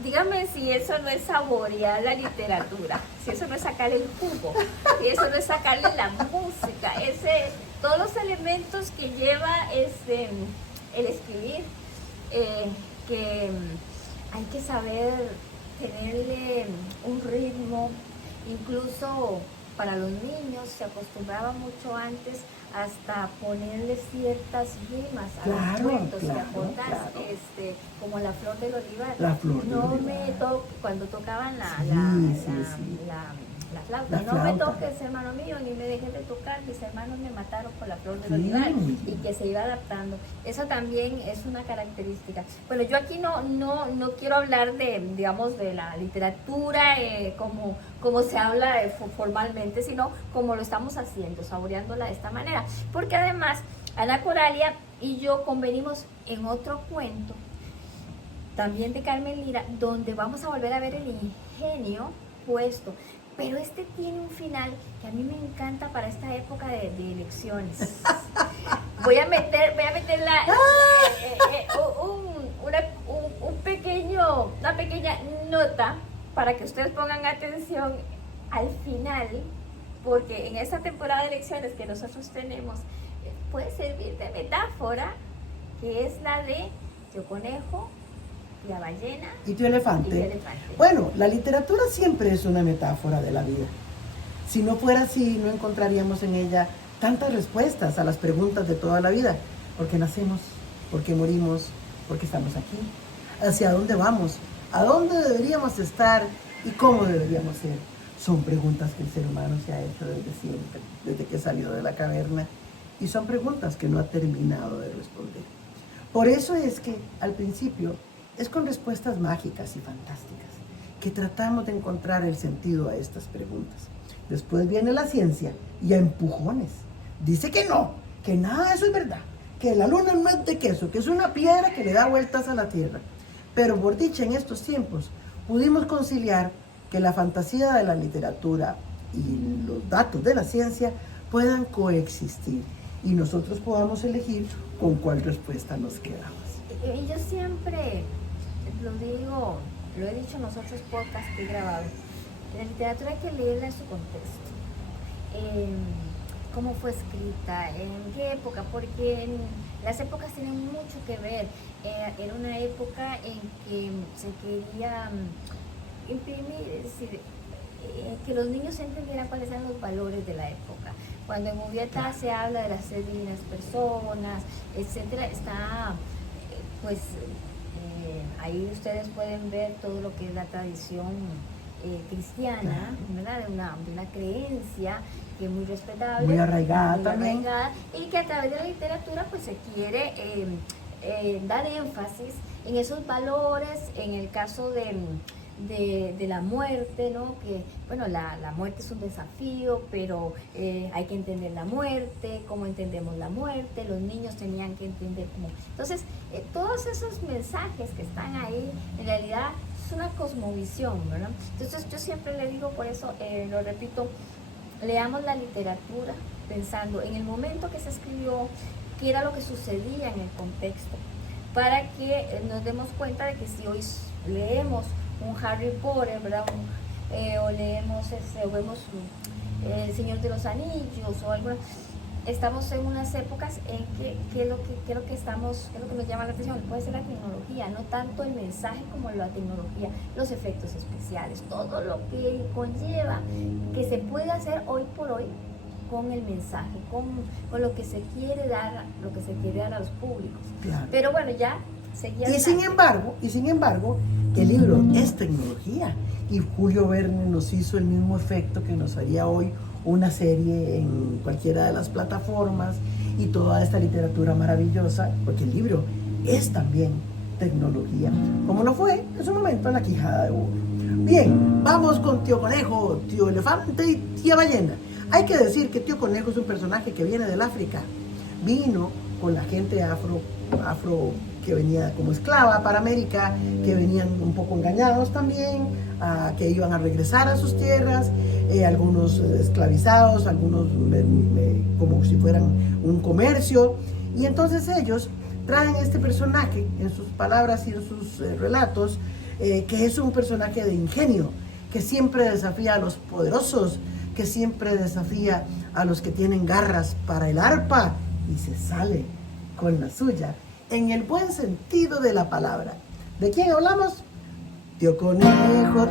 Dígame si eso no es saborear la literatura, si eso no es sacarle el jugo, si eso no es sacarle la música, todos los elementos que lleva el escribir, que hay que saber tenerle un ritmo. Incluso para los niños se acostumbraba mucho antes hasta ponerle ciertas rimas a los cuentos, ¿te acordás? Claro. Como la flor del olivar. La flor del olivar. Cuando tocaban La flauta. La No me flauta. toques, hermano mío, ni me dejes de tocar, mis hermanos me mataron por la flor del Sí. olivar, y que se iba adaptando. Eso también es una característica. Bueno, yo aquí no quiero hablar de, digamos, de la literatura como se habla formalmente, sino como lo estamos haciendo, saboreándola de esta manera. Porque además, Ana Coralia y yo convenimos en otro cuento, también de Carmen Lira, donde vamos a volver a ver el ingenio puesto. Pero este tiene un final que a mí me encanta para esta época de elecciones. Voy a meter una pequeña nota para que ustedes pongan atención al final, porque en esta temporada de elecciones que nosotros tenemos, puede servir de metáfora, que es la de Tío Conejo, Tía Ballena Y tu elefante. y Tío Elefante. Bueno, la literatura siempre es una metáfora de la vida. Si no fuera así, no encontraríamos en ella tantas respuestas a las preguntas de toda la vida. ¿Por qué nacemos? ¿Por qué morimos? ¿Por qué estamos aquí? ¿Hacia dónde vamos? ¿A dónde deberíamos estar? ¿Y cómo deberíamos ser? Son preguntas que el ser humano se ha hecho desde siempre, desde que salió de la caverna. Y son preguntas que no ha terminado de responder. Por eso es que al principio es con respuestas mágicas y fantásticas que tratamos de encontrar el sentido a estas preguntas. Después viene la ciencia y a empujones dice que no, que nada de eso es verdad, que la luna no es de queso, que es una piedra que le da vueltas a la Tierra. Pero por dicha, en estos tiempos pudimos conciliar que la fantasía de la literatura y los datos de la ciencia puedan coexistir y nosotros podamos elegir con cuál respuesta nos quedamos. Y yo siempre lo digo, lo he dicho en los otros podcasts que he grabado, la literatura hay que leerla en su contexto. Cómo fue escrita, en qué época, porque las épocas tienen mucho que ver. Era una época en que se quería imprimir, es decir, que los niños entendieran cuáles eran los valores de la época. Cuando en Julieta se habla de las 3 divinas personas, etcétera, está ahí ustedes pueden ver todo lo que es la tradición cristiana, ¿verdad? De una creencia que es muy respetable, Muy arraigada muy también. arraigada, y que a través de la literatura pues se quiere dar énfasis en esos valores, en el caso de la muerte, ¿no? Que, bueno, la muerte es un desafío, pero hay que entender la muerte, cómo entendemos la muerte, los niños tenían que entender cómo. Entonces, todos esos mensajes que están ahí, en realidad es una cosmovisión, ¿verdad? Entonces, yo siempre le digo, por eso lo repito, leamos la literatura pensando en el momento que se escribió, qué era lo que sucedía en el contexto, para que nos demos cuenta de que si hoy leemos un Harry Potter, ¿verdad? O leemos o vemos El Señor de los Anillos o algo, estamos en unas épocas en que lo que nos llama la atención puede ser la tecnología, no tanto el mensaje como la tecnología, los efectos especiales, todo lo que conlleva que se puede hacer hoy por hoy con el mensaje, con lo que se quiere dar a los públicos. Claro. Pero bueno, ya seguía. Y sin embargo, el libro es tecnología y Julio Verne nos hizo el mismo efecto que nos haría hoy una serie en cualquiera de las plataformas y toda esta literatura maravillosa, porque el libro es también tecnología, como lo fue en su momento La Quijada de Burro. Bien, vamos con Tío Conejo, Tío Elefante y Tía Ballena. Hay que decir que Tío Conejo es un personaje que viene del África, vino con la gente afro que venía como esclava para América, que venían un poco engañados también, que iban a regresar a sus tierras, algunos esclavizados, algunos como si fueran un comercio, y entonces ellos traen este personaje en sus palabras y en sus relatos, que es un personaje de ingenio, que siempre desafía a los poderosos, que siempre desafía a los que tienen garras para el arpa y se sale con la suya, en el buen sentido de la palabra. ¿De quién hablamos? Tío Conejo,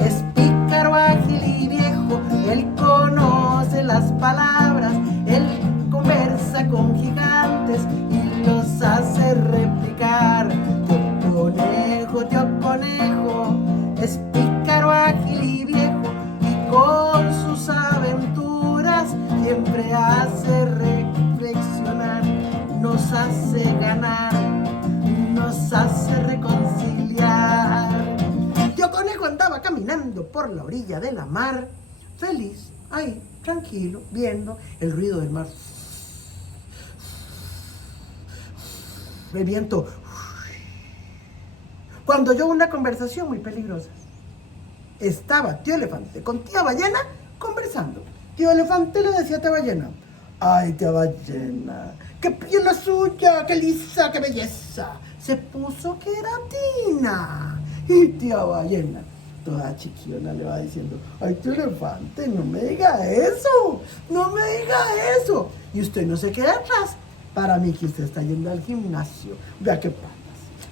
es pícaro, ágil y viejo, él conoce las palabras, él conversa con gigantes y los hace replicar. Tío Conejo, es pícaro, ágil y viejo, por la orilla de la mar, feliz, ahí, tranquilo, viendo el ruido del mar. El viento. Cuando oyó una conversación muy peligrosa. Estaba tío Elefante con tía Ballena conversando. Tío Elefante le decía a tía Ballena: ay, tía Ballena, qué piel la suya, qué lisa, qué belleza. Se puso queratina. Y tía Ballena, toda chiquiona, le va diciendo: ay, tío Elefante, no me diga eso, no me diga eso. Y usted no se queda atrás. Para mí que usted está yendo al gimnasio. Vea qué patas,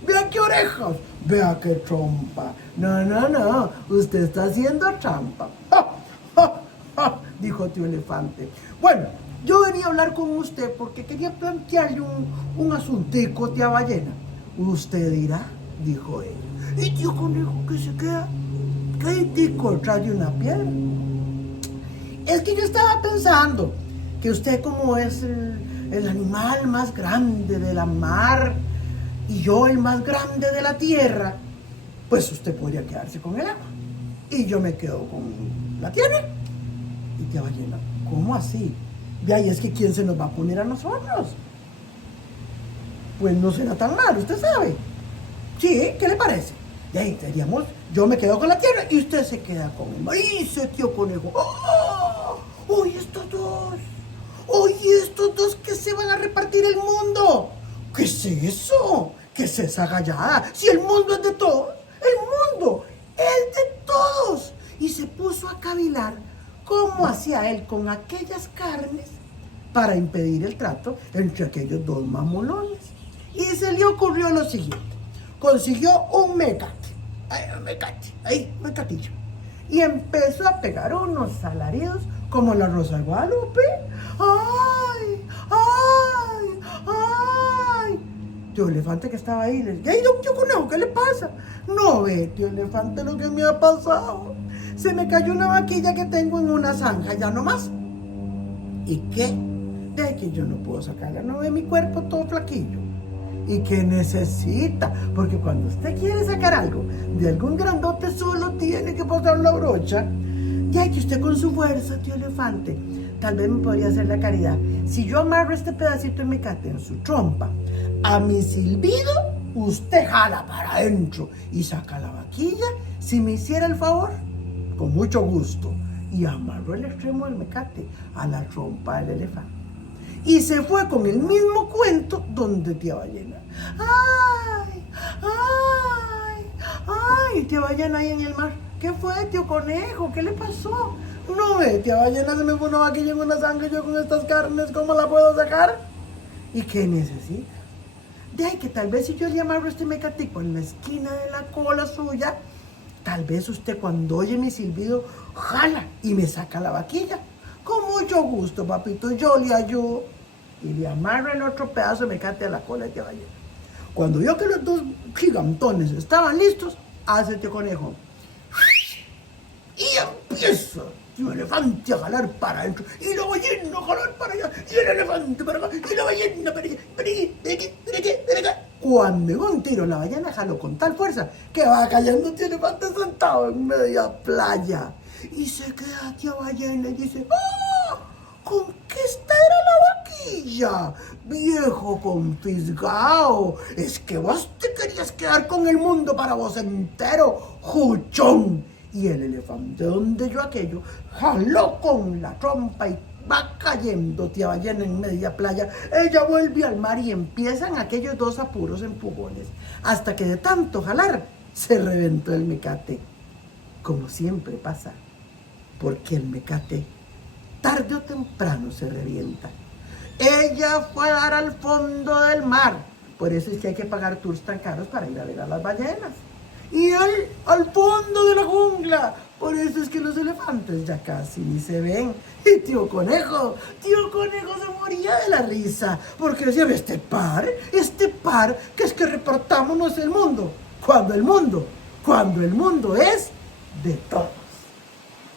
vea qué orejas, vea qué trompa. No, usted está haciendo trampa. ¡Ja, ja, ja!, dijo tío Elefante. Bueno, yo venía a hablar con usted porque quería plantearle un asuntico, tía Ballena. Usted dirá, dijo él. ¿Y tío Conejo qué se queda? Quietico detrás de una piedra. Es que yo estaba pensando que usted, como es el animal más grande de la mar y yo el más grande de la tierra, pues usted podría quedarse con el agua y yo me quedo con la tierra. Y tía Ballena, ¿cómo así? De ahí es que ¿quién se nos va a poner a nosotros? Pues no será tan mal, usted sabe. Sí, ¿qué le parece? De ahí diríamos, yo me quedo con la tierra y usted se queda con el mar. ¡Y ese tío Conejo! ¡Oh! ¡Oye, estos dos! ¡Oye, estos dos que se van a repartir el mundo! ¿Qué es eso? ¿Qué es esa gallada? Si el mundo es de todos, el mundo es de todos. Y se puso a cavilar cómo hacía él con aquellas carnes para impedir el trato entre aquellos dos mamolones. Y se le ocurrió lo siguiente: consiguió un mecate, un mecatillo, y empezó a pegar unos alaridos como la Rosa de Guadalupe. ¡Ay! ¡Ay! ¡Ay! Tío Elefante, que estaba ahí, le decía: ¡ay, tío Conejo, qué le pasa! No ve, tío Elefante, lo que me ha pasado. Se me cayó una vaquilla que tengo en una zanja, ya no más. ¿Y qué? De que yo no puedo sacarla, no ve mi cuerpo todo flaquillo. ¿Y qué necesita? Porque cuando usted quiere sacar algo de algún grandote, solo tiene que pasar la brocha. Ya que usted con su fuerza, tío Elefante, tal vez me podría hacer la caridad. Si yo amarro este pedacito de mecate en su trompa, a mi silbido, usted jala para adentro y saca la vaquilla. Si me hiciera el favor, con mucho gusto. Y amarró el extremo del mecate a la trompa del elefante. Y se fue con el mismo cuento donde tía Ballena. ¡Ay! ¡Ay! ¡Ay! Tía Ballena ahí en el mar. ¿Qué fue, tío Conejo? ¿Qué le pasó? No ve, tía Ballena, se me fue una vaquilla en una zanja. Yo con estas carnes, ¿cómo la puedo sacar? ¿Y qué necesita? De ahí que tal vez si yo le amarro este mecatico en la esquina de la cola suya, tal vez usted, cuando oye mi silbido, jala y me saca la vaquilla. Con mucho gusto, papito, yo le ayudo. Y le amarro el otro pedazo de mecate a la cola de tía Ballena. Cuando vio que los dos gigantones estaban listos, hace tío Conejo. Y empieza tío Elefante a jalar para adentro, y la ballena a jalar para allá, y el elefante para acá, y la ballena para allá, para acá. Cuando en un tiro la ballena jaló con tal fuerza que va cayendo tío Elefante sentado en media playa. Y se queda tía Ballena y dice: ¡ah! ¿Con qué esta era la vaquilla? Viejo confisgao, es que vos te querías quedar con el mundo para vos entero, juchón. Y el elefante, donde yo aquello, jaló con la trompa y va cayendo tía Ballena en media playa. Ella vuelve al mar y empiezan aquellos dos apuros empujones, hasta que de tanto jalar se reventó el mecate. Como siempre pasa, porque el mecate tarde o temprano se revienta. Ella fue a dar al fondo del mar. Por eso es que hay que pagar tours tan caros para ir a ver a las ballenas. Y él al fondo de la jungla. Por eso es que los elefantes ya casi ni se ven. Y tío Conejo se moría de la risa, porque decía: este par, que es que repartámonos el mundo. Cuando el mundo es de todos.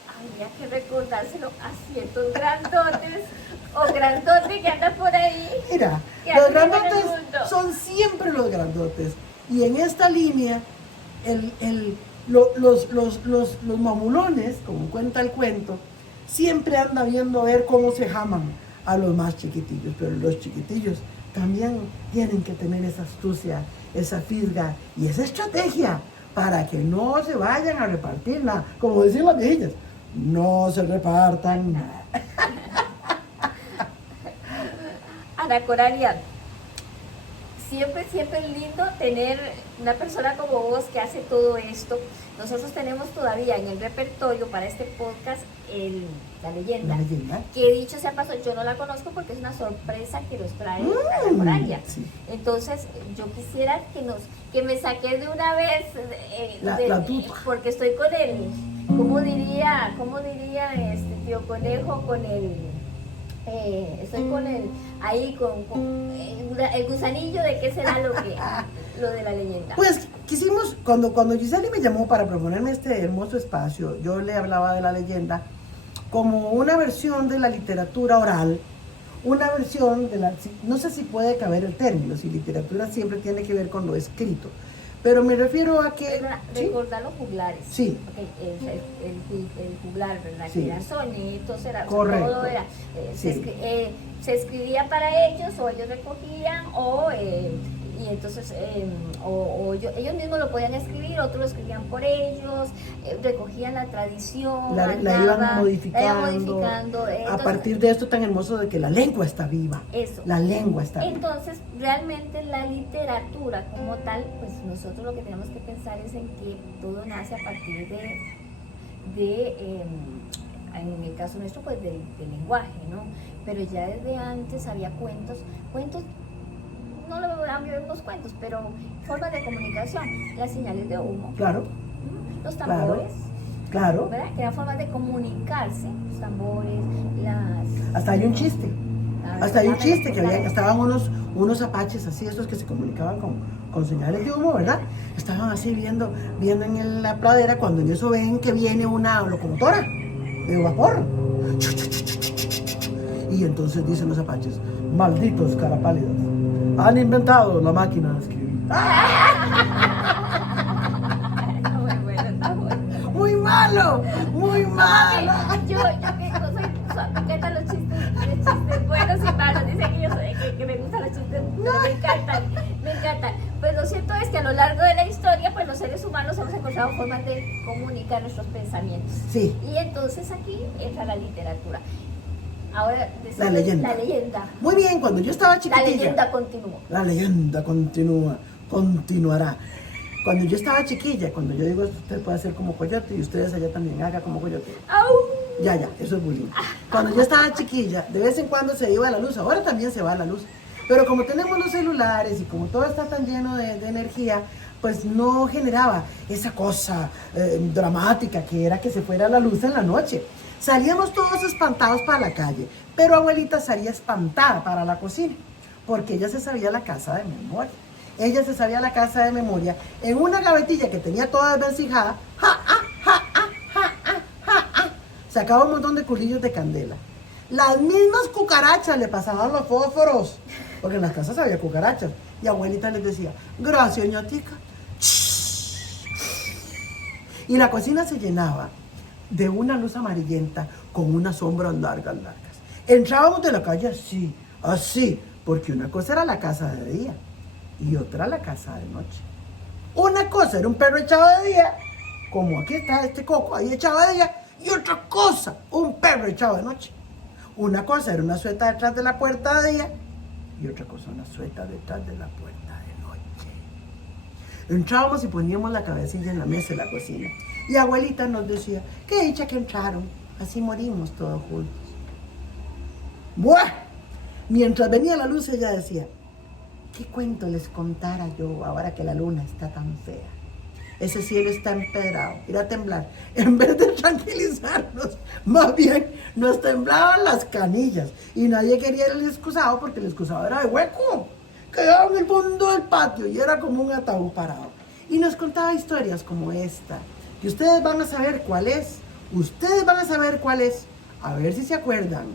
Habría que recordárselo a ciertos grandotes o grandote que anda por ahí. Mira, los grandotes son siempre los grandotes. Y en esta línea, el Los mamulones, como cuenta el cuento, siempre andan viendo a ver cómo se jaman a los más chiquitillos, pero los chiquitillos también tienen que tener esa astucia, esa fisga y esa estrategia para que no se vayan a repartir nada. Como decían las viejillas, no se repartan nada. Ana Coralia, siempre es lindo tener una persona como vos que hace todo esto. Nosotros tenemos todavía en el repertorio para este podcast la leyenda. La leyenda. Que dicho sea paso, yo no la conozco porque es una sorpresa que nos trae Ana Coralia. Sí. Entonces, yo quisiera que me saques de una vez, la tuta. porque estoy con el, ¿cómo diría tío Conejo? Estoy con el gusanillo de qué será lo de la leyenda. Pues quisimos, cuando Giseli me llamó para proponerme este hermoso espacio, yo le hablaba de la leyenda como una versión de la literatura oral, una versión no sé si puede caber el término, si literatura siempre tiene que ver con lo escrito, pero me refiero a que... Recordar los juglares. Sí. Okay, el juglar, ¿verdad? Sí. Que eran sonetos, Correcto. todo era... Sí. Se escribía para ellos, o ellos recogían, y entonces ellos mismos lo podían escribir, otros lo escribían por ellos, recogían la tradición, la iban modificando, entonces, a partir de esto tan hermoso de que la lengua está viva. Eso. La lengua está viva. Entonces, realmente la literatura como tal, pues nosotros lo que tenemos que pensar es en que todo nace a partir en el caso nuestro, pues del lenguaje, ¿no? Pero ya desde antes había cuentos, no lo vemos cuentos, pero formas de comunicación, las señales de humo, Claro, los tambores, claro. ¿verdad? Que eran formas de comunicarse, los tambores, Hasta hay un chiste. Hasta hay un chiste que estaban unos apaches así, esos que se comunicaban con señales de humo, ¿verdad? Estaban así viendo en la pradera cuando en eso ven que viene una locomotora de vapor. Y entonces dicen los apaches, malditos carapálidos, han inventado la máquina de escribir. Está bueno. Muy malo, muy malo. Yo que no soy suavecita los chistes buenos y malos, dice que yo soy que me gustan los chistes, pero me encantan. Pues lo cierto es que a lo largo de la historia, pues los seres humanos hemos encontrado formas de comunicar nuestros pensamientos. Sí. Y entonces aquí entra la literatura. Ahora, La leyenda. La leyenda. Muy bien, cuando yo estaba chiquitilla. La leyenda continúa. La leyenda continuará. Cuando yo estaba chiquilla, cuando yo digo usted puede hacer como coyote y ustedes allá también haga como coyote. ¡Au! Ya, eso es bullying. Cuando yo estaba chiquilla, de vez en cuando se iba la luz, ahora también se va la luz. Pero como tenemos los celulares y como todo está tan lleno de energía, pues no generaba esa cosa dramática que era que se fuera la luz en la noche. Salíamos todos espantados para la calle, pero abuelita salía espantada para la cocina, porque ella se sabía la casa de memoria. Ella se sabía la casa de memoria en una gavetilla que tenía toda desvencijada, sacaba un montón de culillos de candela. Las mismas cucarachas le pasaban los fósforos, porque en las casas había cucarachas. Y abuelita les decía, gracias, ñatica. Y la cocina se llenaba de una luz amarillenta con unas sombras largas. Entrábamos de la calle así, porque una cosa era la casa de día y otra la casa de noche. Una cosa era un perro echado de día, como aquí está este coco ahí echado de día, y otra cosa, un perro echado de noche. Una cosa era una sueta detrás de la puerta de día y otra cosa una sueta detrás de la puerta de noche. Entrábamos y poníamos la cabecilla en la mesa de la cocina. Y abuelita nos decía, qué dicha que entraron, así morimos todos juntos. ¡Buah! Mientras venía la luz ella decía, ¿qué cuento les contara yo ahora que la luna está tan fea? Ese cielo está empedrado, irá a temblar. En vez de tranquilizarnos, más bien nos temblaban las canillas. Y nadie quería el excusado porque el excusado era de hueco. Quedaba en el fondo del patio y era como un ataúd parado. Y nos contaba historias como esta, que ustedes van a saber cuál es. Ustedes van a saber cuál es. A ver si se acuerdan.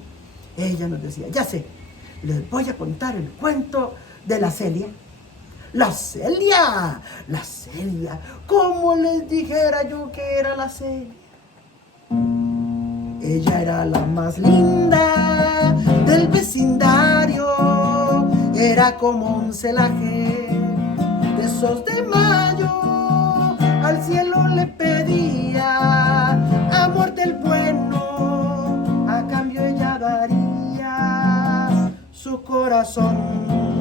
Ella nos decía, ya sé, les voy a contar el cuento de la Celia. La Celia, ¿cómo les dijera yo que era la Celia? Ella era la más linda del vecindario, era como un celaje de esos de mayo. Al cielo le pedía amor del bueno, a cambio ella daría su corazón.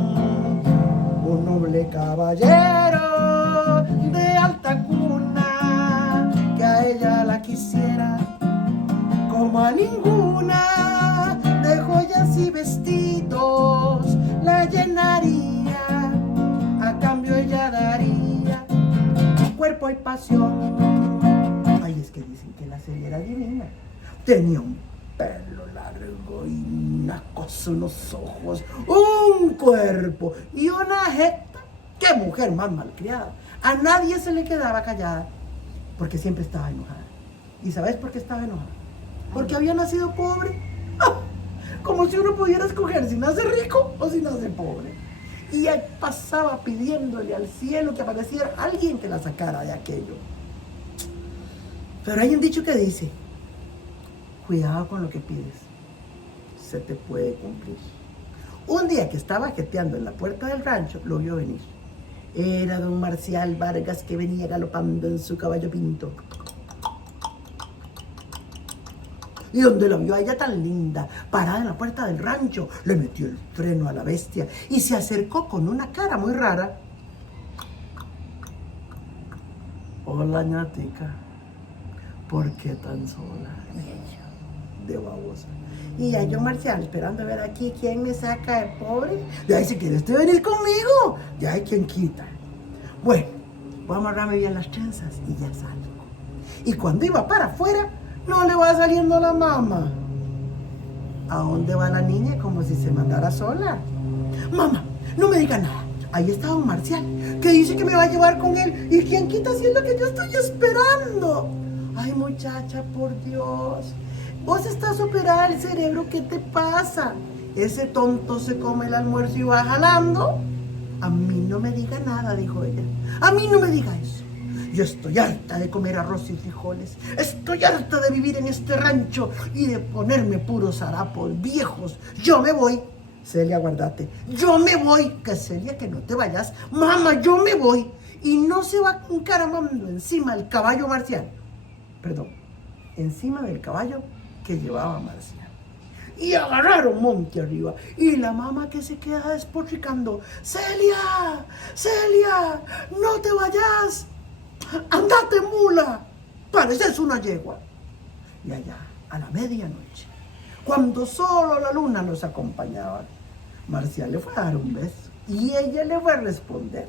Un noble caballero de alta cuna, que a ella la quisiera como a ninguna, de joyas y vestidos la llenaría, a cambio ella daría cuerpo y pasión. Ay, es que dicen que la Celia era divina. Tenía un pelo largo y una cosa, unos ojos, un cuerpo y una jeta. ¡Qué mujer más malcriada! A nadie se le quedaba callada porque siempre estaba enojada. ¿Y sabes por qué estaba enojada? Porque había nacido pobre. ¡Ah! Como si uno pudiera escoger si nace rico o si nace pobre. Y él pasaba pidiéndole al cielo que apareciera alguien que la sacara de aquello. Pero hay un dicho que dice: cuidado con lo que pides, se te puede cumplir. Un día que estaba jeteando en la puerta del rancho, lo vio venir. Era don Marcial Vargas, que venía galopando en su caballo pinto. Y donde la vio a ella tan linda, parada en la puerta del rancho, le metió el freno a la bestia y se acercó con una cara muy rara. Hola, ñatica, ¿por qué tan sola? De babosa. Y ya yo, Marcial, esperando a ver aquí quién me saca de pobre. De ahí, si quieres te venir conmigo, ya hay quien quita. Bueno, voy a amarrarme bien las trenzas y ya salgo. Y cuando iba para afuera, no le va saliendo la mama. ¿A dónde va la niña? Como si se mandara sola. Mamá, no me diga nada. Ahí está don Marcial, que dice que me va a llevar con él. ¿Y quién quita si es lo que yo estoy esperando? Ay, muchacha, por Dios. Vos estás operada del cerebro, ¿qué te pasa? Ese tonto se come el almuerzo y va jalando. A mí no me diga nada, dijo ella. A mí no me diga eso. Yo estoy harta de comer arroz y frijoles. Estoy harta de vivir en este rancho y de ponerme puros harapos viejos. Yo me voy. Celia, guardate. Yo me voy. Que Celia, que no te vayas. Mamá, yo me voy. Y no se va encaramando encima del caballo Marcial. Perdón, encima del caballo que llevaba Marcial. Y agarraron monte arriba. Y la mamá que se queda despotricando: Celia, Celia, no te vayas. ¡Andate, mula! Pareces una yegua. Y allá, a la medianoche, cuando solo la luna los acompañaba, Marcial le fue a dar un beso y ella le fue a responder.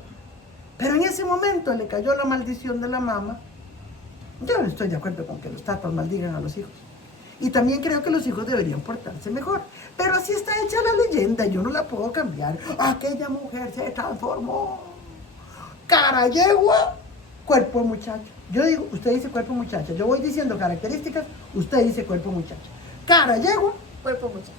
Pero en ese momento le cayó la maldición de la mamá. Yo no estoy de acuerdo con que los tatas maldigan a los hijos. Y también creo que los hijos deberían portarse mejor. Pero así está hecha la leyenda, yo no la puedo cambiar. Aquella mujer se transformó. Cara yegua, cuerpo de muchacho. Yo digo, usted dice cuerpo muchacha. Yo voy diciendo características, usted dice cuerpo muchacha. Cara yegua, Cuerpo muchacho.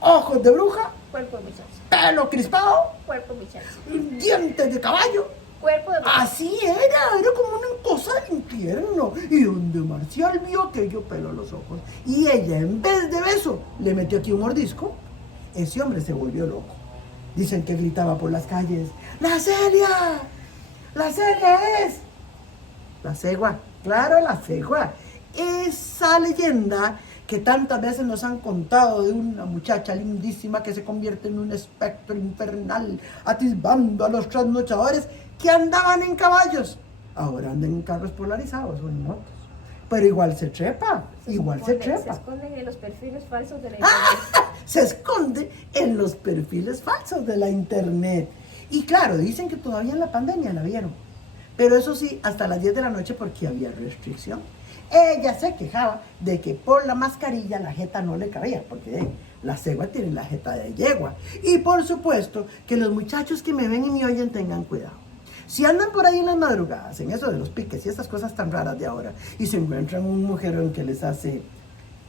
ojos de bruja, Cuerpo muchacho. pelo crispado, Cuerpo muchacho. dientes de caballo. Cuerpo de muchacho. Así era como una cosa del infierno. Y donde Marcial vio aquello, peló los ojos. Y ella, en vez de beso, le metió aquí un mordisco. Ese hombre se volvió loco. Dicen que gritaba por las calles: ¡La Celia! ¡La Celia es! La cegua, claro, la cegua. Esa leyenda que tantas veces nos han contado de una muchacha lindísima que se convierte en un espectro infernal, atisbando a los trasnochadores que andaban en caballos. Ahora andan en carros polarizados o en motos. Pero igual se trepa, igual se trepa. Se esconden en los perfiles falsos de la internet. Se esconde en los perfiles falsos de la internet. Y claro, dicen que todavía en la pandemia la vieron. Pero eso sí, hasta las 10 de la noche porque había restricción. Ella se quejaba de que por la mascarilla la jeta no le cabía, porque la cegua tiene la jeta de yegua. Y por supuesto que los muchachos que me ven y me oyen tengan cuidado. Si andan por ahí en las madrugadas, en eso de los piques y estas cosas tan raras de ahora, y se encuentran un mujerón que les hace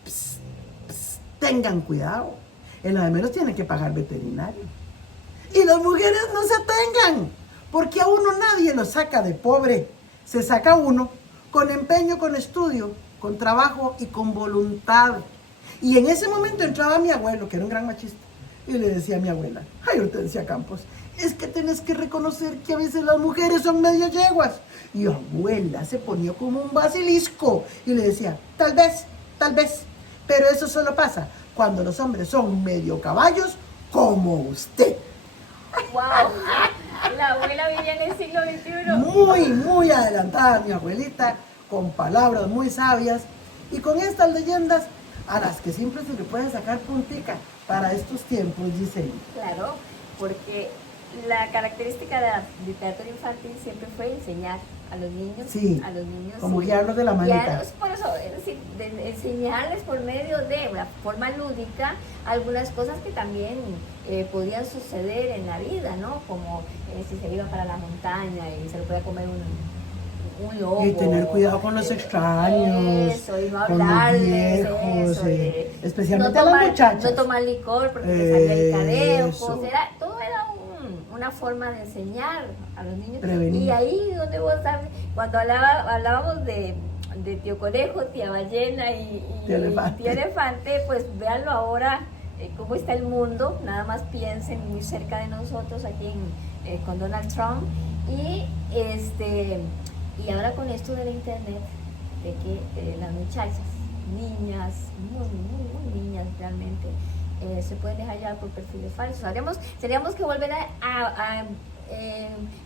pss, pss, tengan cuidado. En la de menos tienen que pagar veterinario. Y las mujeres no se tengan, porque a uno nadie lo saca de pobre, se saca uno con empeño, con estudio, con trabajo y con voluntad. Y en ese momento entraba mi abuelo, que era un gran machista, y le decía a mi abuela, ay, Hortensia Campos, es que tenés que reconocer que a veces las mujeres son medio yeguas. Y abuela se ponía como un basilisco y le decía, tal vez, pero eso solo pasa cuando los hombres son medio caballos como usted. ¡Wow! La abuela vivía en el siglo XXI. Muy adelantada mi abuelita, con palabras muy sabias y con estas leyendas a las que siempre se le puede sacar puntica para estos tiempos, Giselle. Claro, porque la característica de la literatura infantil siempre fue enseñar a los niños, Sí, a los niños, como guiarlos de la manita. guiarlos, por eso, es decir, enseñarles por medio de una forma lúdica algunas cosas que también podían suceder en la vida, ¿no? Como si se iba para la montaña y se lo podía comer un lobo. Y tener cuidado con los extraños, Eso, y no con los hablarles, viejos, eso, especialmente no a las tomar, muchachas. no tomar licor porque te salía el cadeo, Eso. todo era una forma de enseñar a los niños. Prevenir. Y ahí donde vos sabes, cuando hablábamos de Tío Conejo, Tía Ballena y Tío Elefante. Tío Elefante, pues véanlo ahora cómo está el mundo, nada más piensen muy cerca de nosotros aquí con Donald Trump y ahora con esto de la internet, de que las muchachas, niñas, muy niñas realmente, se pueden dejar llevar por perfiles falsos. Seríamos que volver a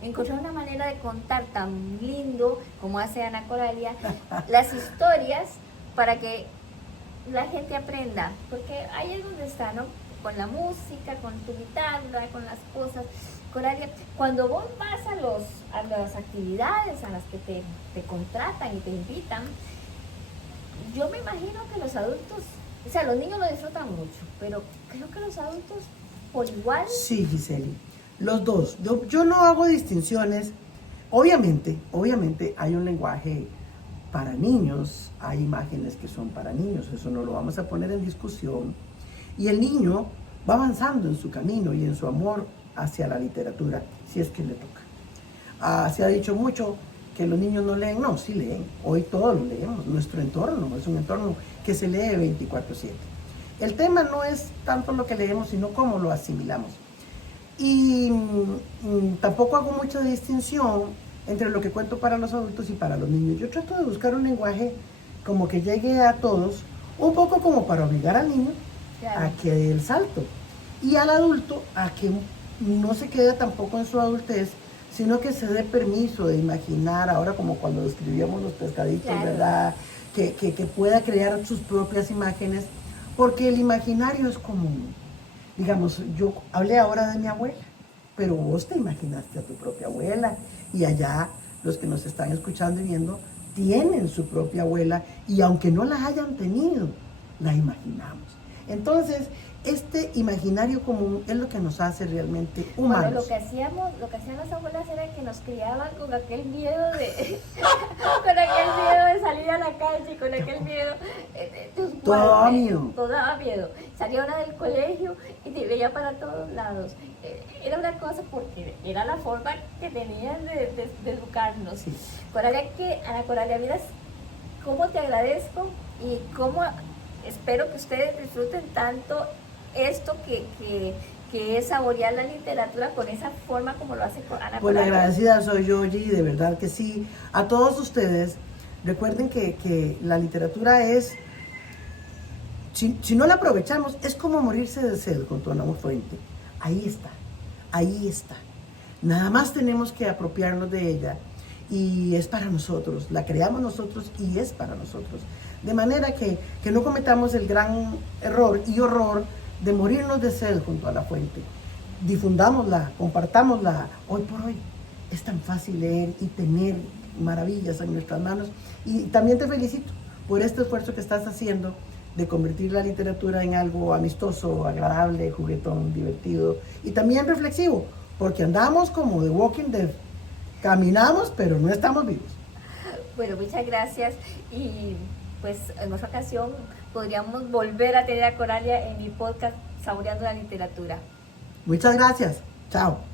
encontrar una manera de contar tan lindo como hace Ana Coralia las historias para que la gente aprenda, porque ahí es donde está, ¿no? Con la música, con tu guitarra, con las cosas. Coralia, cuando vos vas a las actividades a las que te contratan y te invitan, yo me imagino que los adultos, o sea, los niños lo disfrutan mucho, pero creo que los adultos por igual. Sí, Giseli, los dos. Yo no hago distinciones. Obviamente hay un lenguaje para niños, hay imágenes que son para niños, eso no lo vamos a poner en discusión. Y el niño va avanzando en su camino y en su amor hacia la literatura, si es que le toca. Se ha dicho mucho que los niños no leen, no, sí leen, hoy todos lo leemos, nuestro entorno es un entorno que se lee 24/7. El tema no es tanto lo que leemos, sino cómo lo asimilamos. Y tampoco hago mucha distinción entre lo que cuento para los adultos y para los niños. Yo trato de buscar un lenguaje como que llegue a todos, un poco como para obligar al niño a que dé el salto y al adulto a que no se quede tampoco en su adultez, sino que se dé permiso de imaginar, ahora como cuando describíamos los pescaditos, ¿verdad? Que pueda crear sus propias imágenes, porque el imaginario es común. Digamos, yo hablé ahora de mi abuela, pero vos te imaginaste a tu propia abuela, y allá los que nos están escuchando y viendo tienen su propia abuela, y aunque no la hayan tenido, la imaginamos. Entonces, este imaginario común es lo que nos hace realmente humanos. Bueno, lo que hacían las abuelas era que nos criaban con aquel miedo de salir a la calle, con aquel miedo todo daba miedo. Salía una del colegio y te veía para todos lados. Era una cosa porque era la forma que tenían de educarnos. Sí. Ana Coralia, miras cómo te agradezco y cómo espero que ustedes disfruten tanto esto que es saborear la literatura con esa forma como lo hace Ana Coralia. Pues la agradecida soy yo, G, de verdad que sí. A todos ustedes, recuerden que la literatura es, si no la aprovechamos, es como morirse de sed con Tonamo Fuente. Ahí está. Nada más tenemos que apropiarnos de ella y es para nosotros, la creamos nosotros y es para nosotros. De manera que no cometamos el gran error y horror de morirnos de sed junto a la fuente. Difundámosla, compartámosla. Hoy por hoy es tan fácil leer y tener maravillas en nuestras manos. Y también te felicito por este esfuerzo que estás haciendo de convertir la literatura en algo amistoso, agradable, juguetón, divertido y también reflexivo, porque andamos como The Walking Dead. Caminamos, pero no estamos vivos. Bueno, muchas gracias y pues en otra ocasión podríamos volver a tener a Coralia en mi podcast Saboreando la Literatura. Muchas gracias. Chao.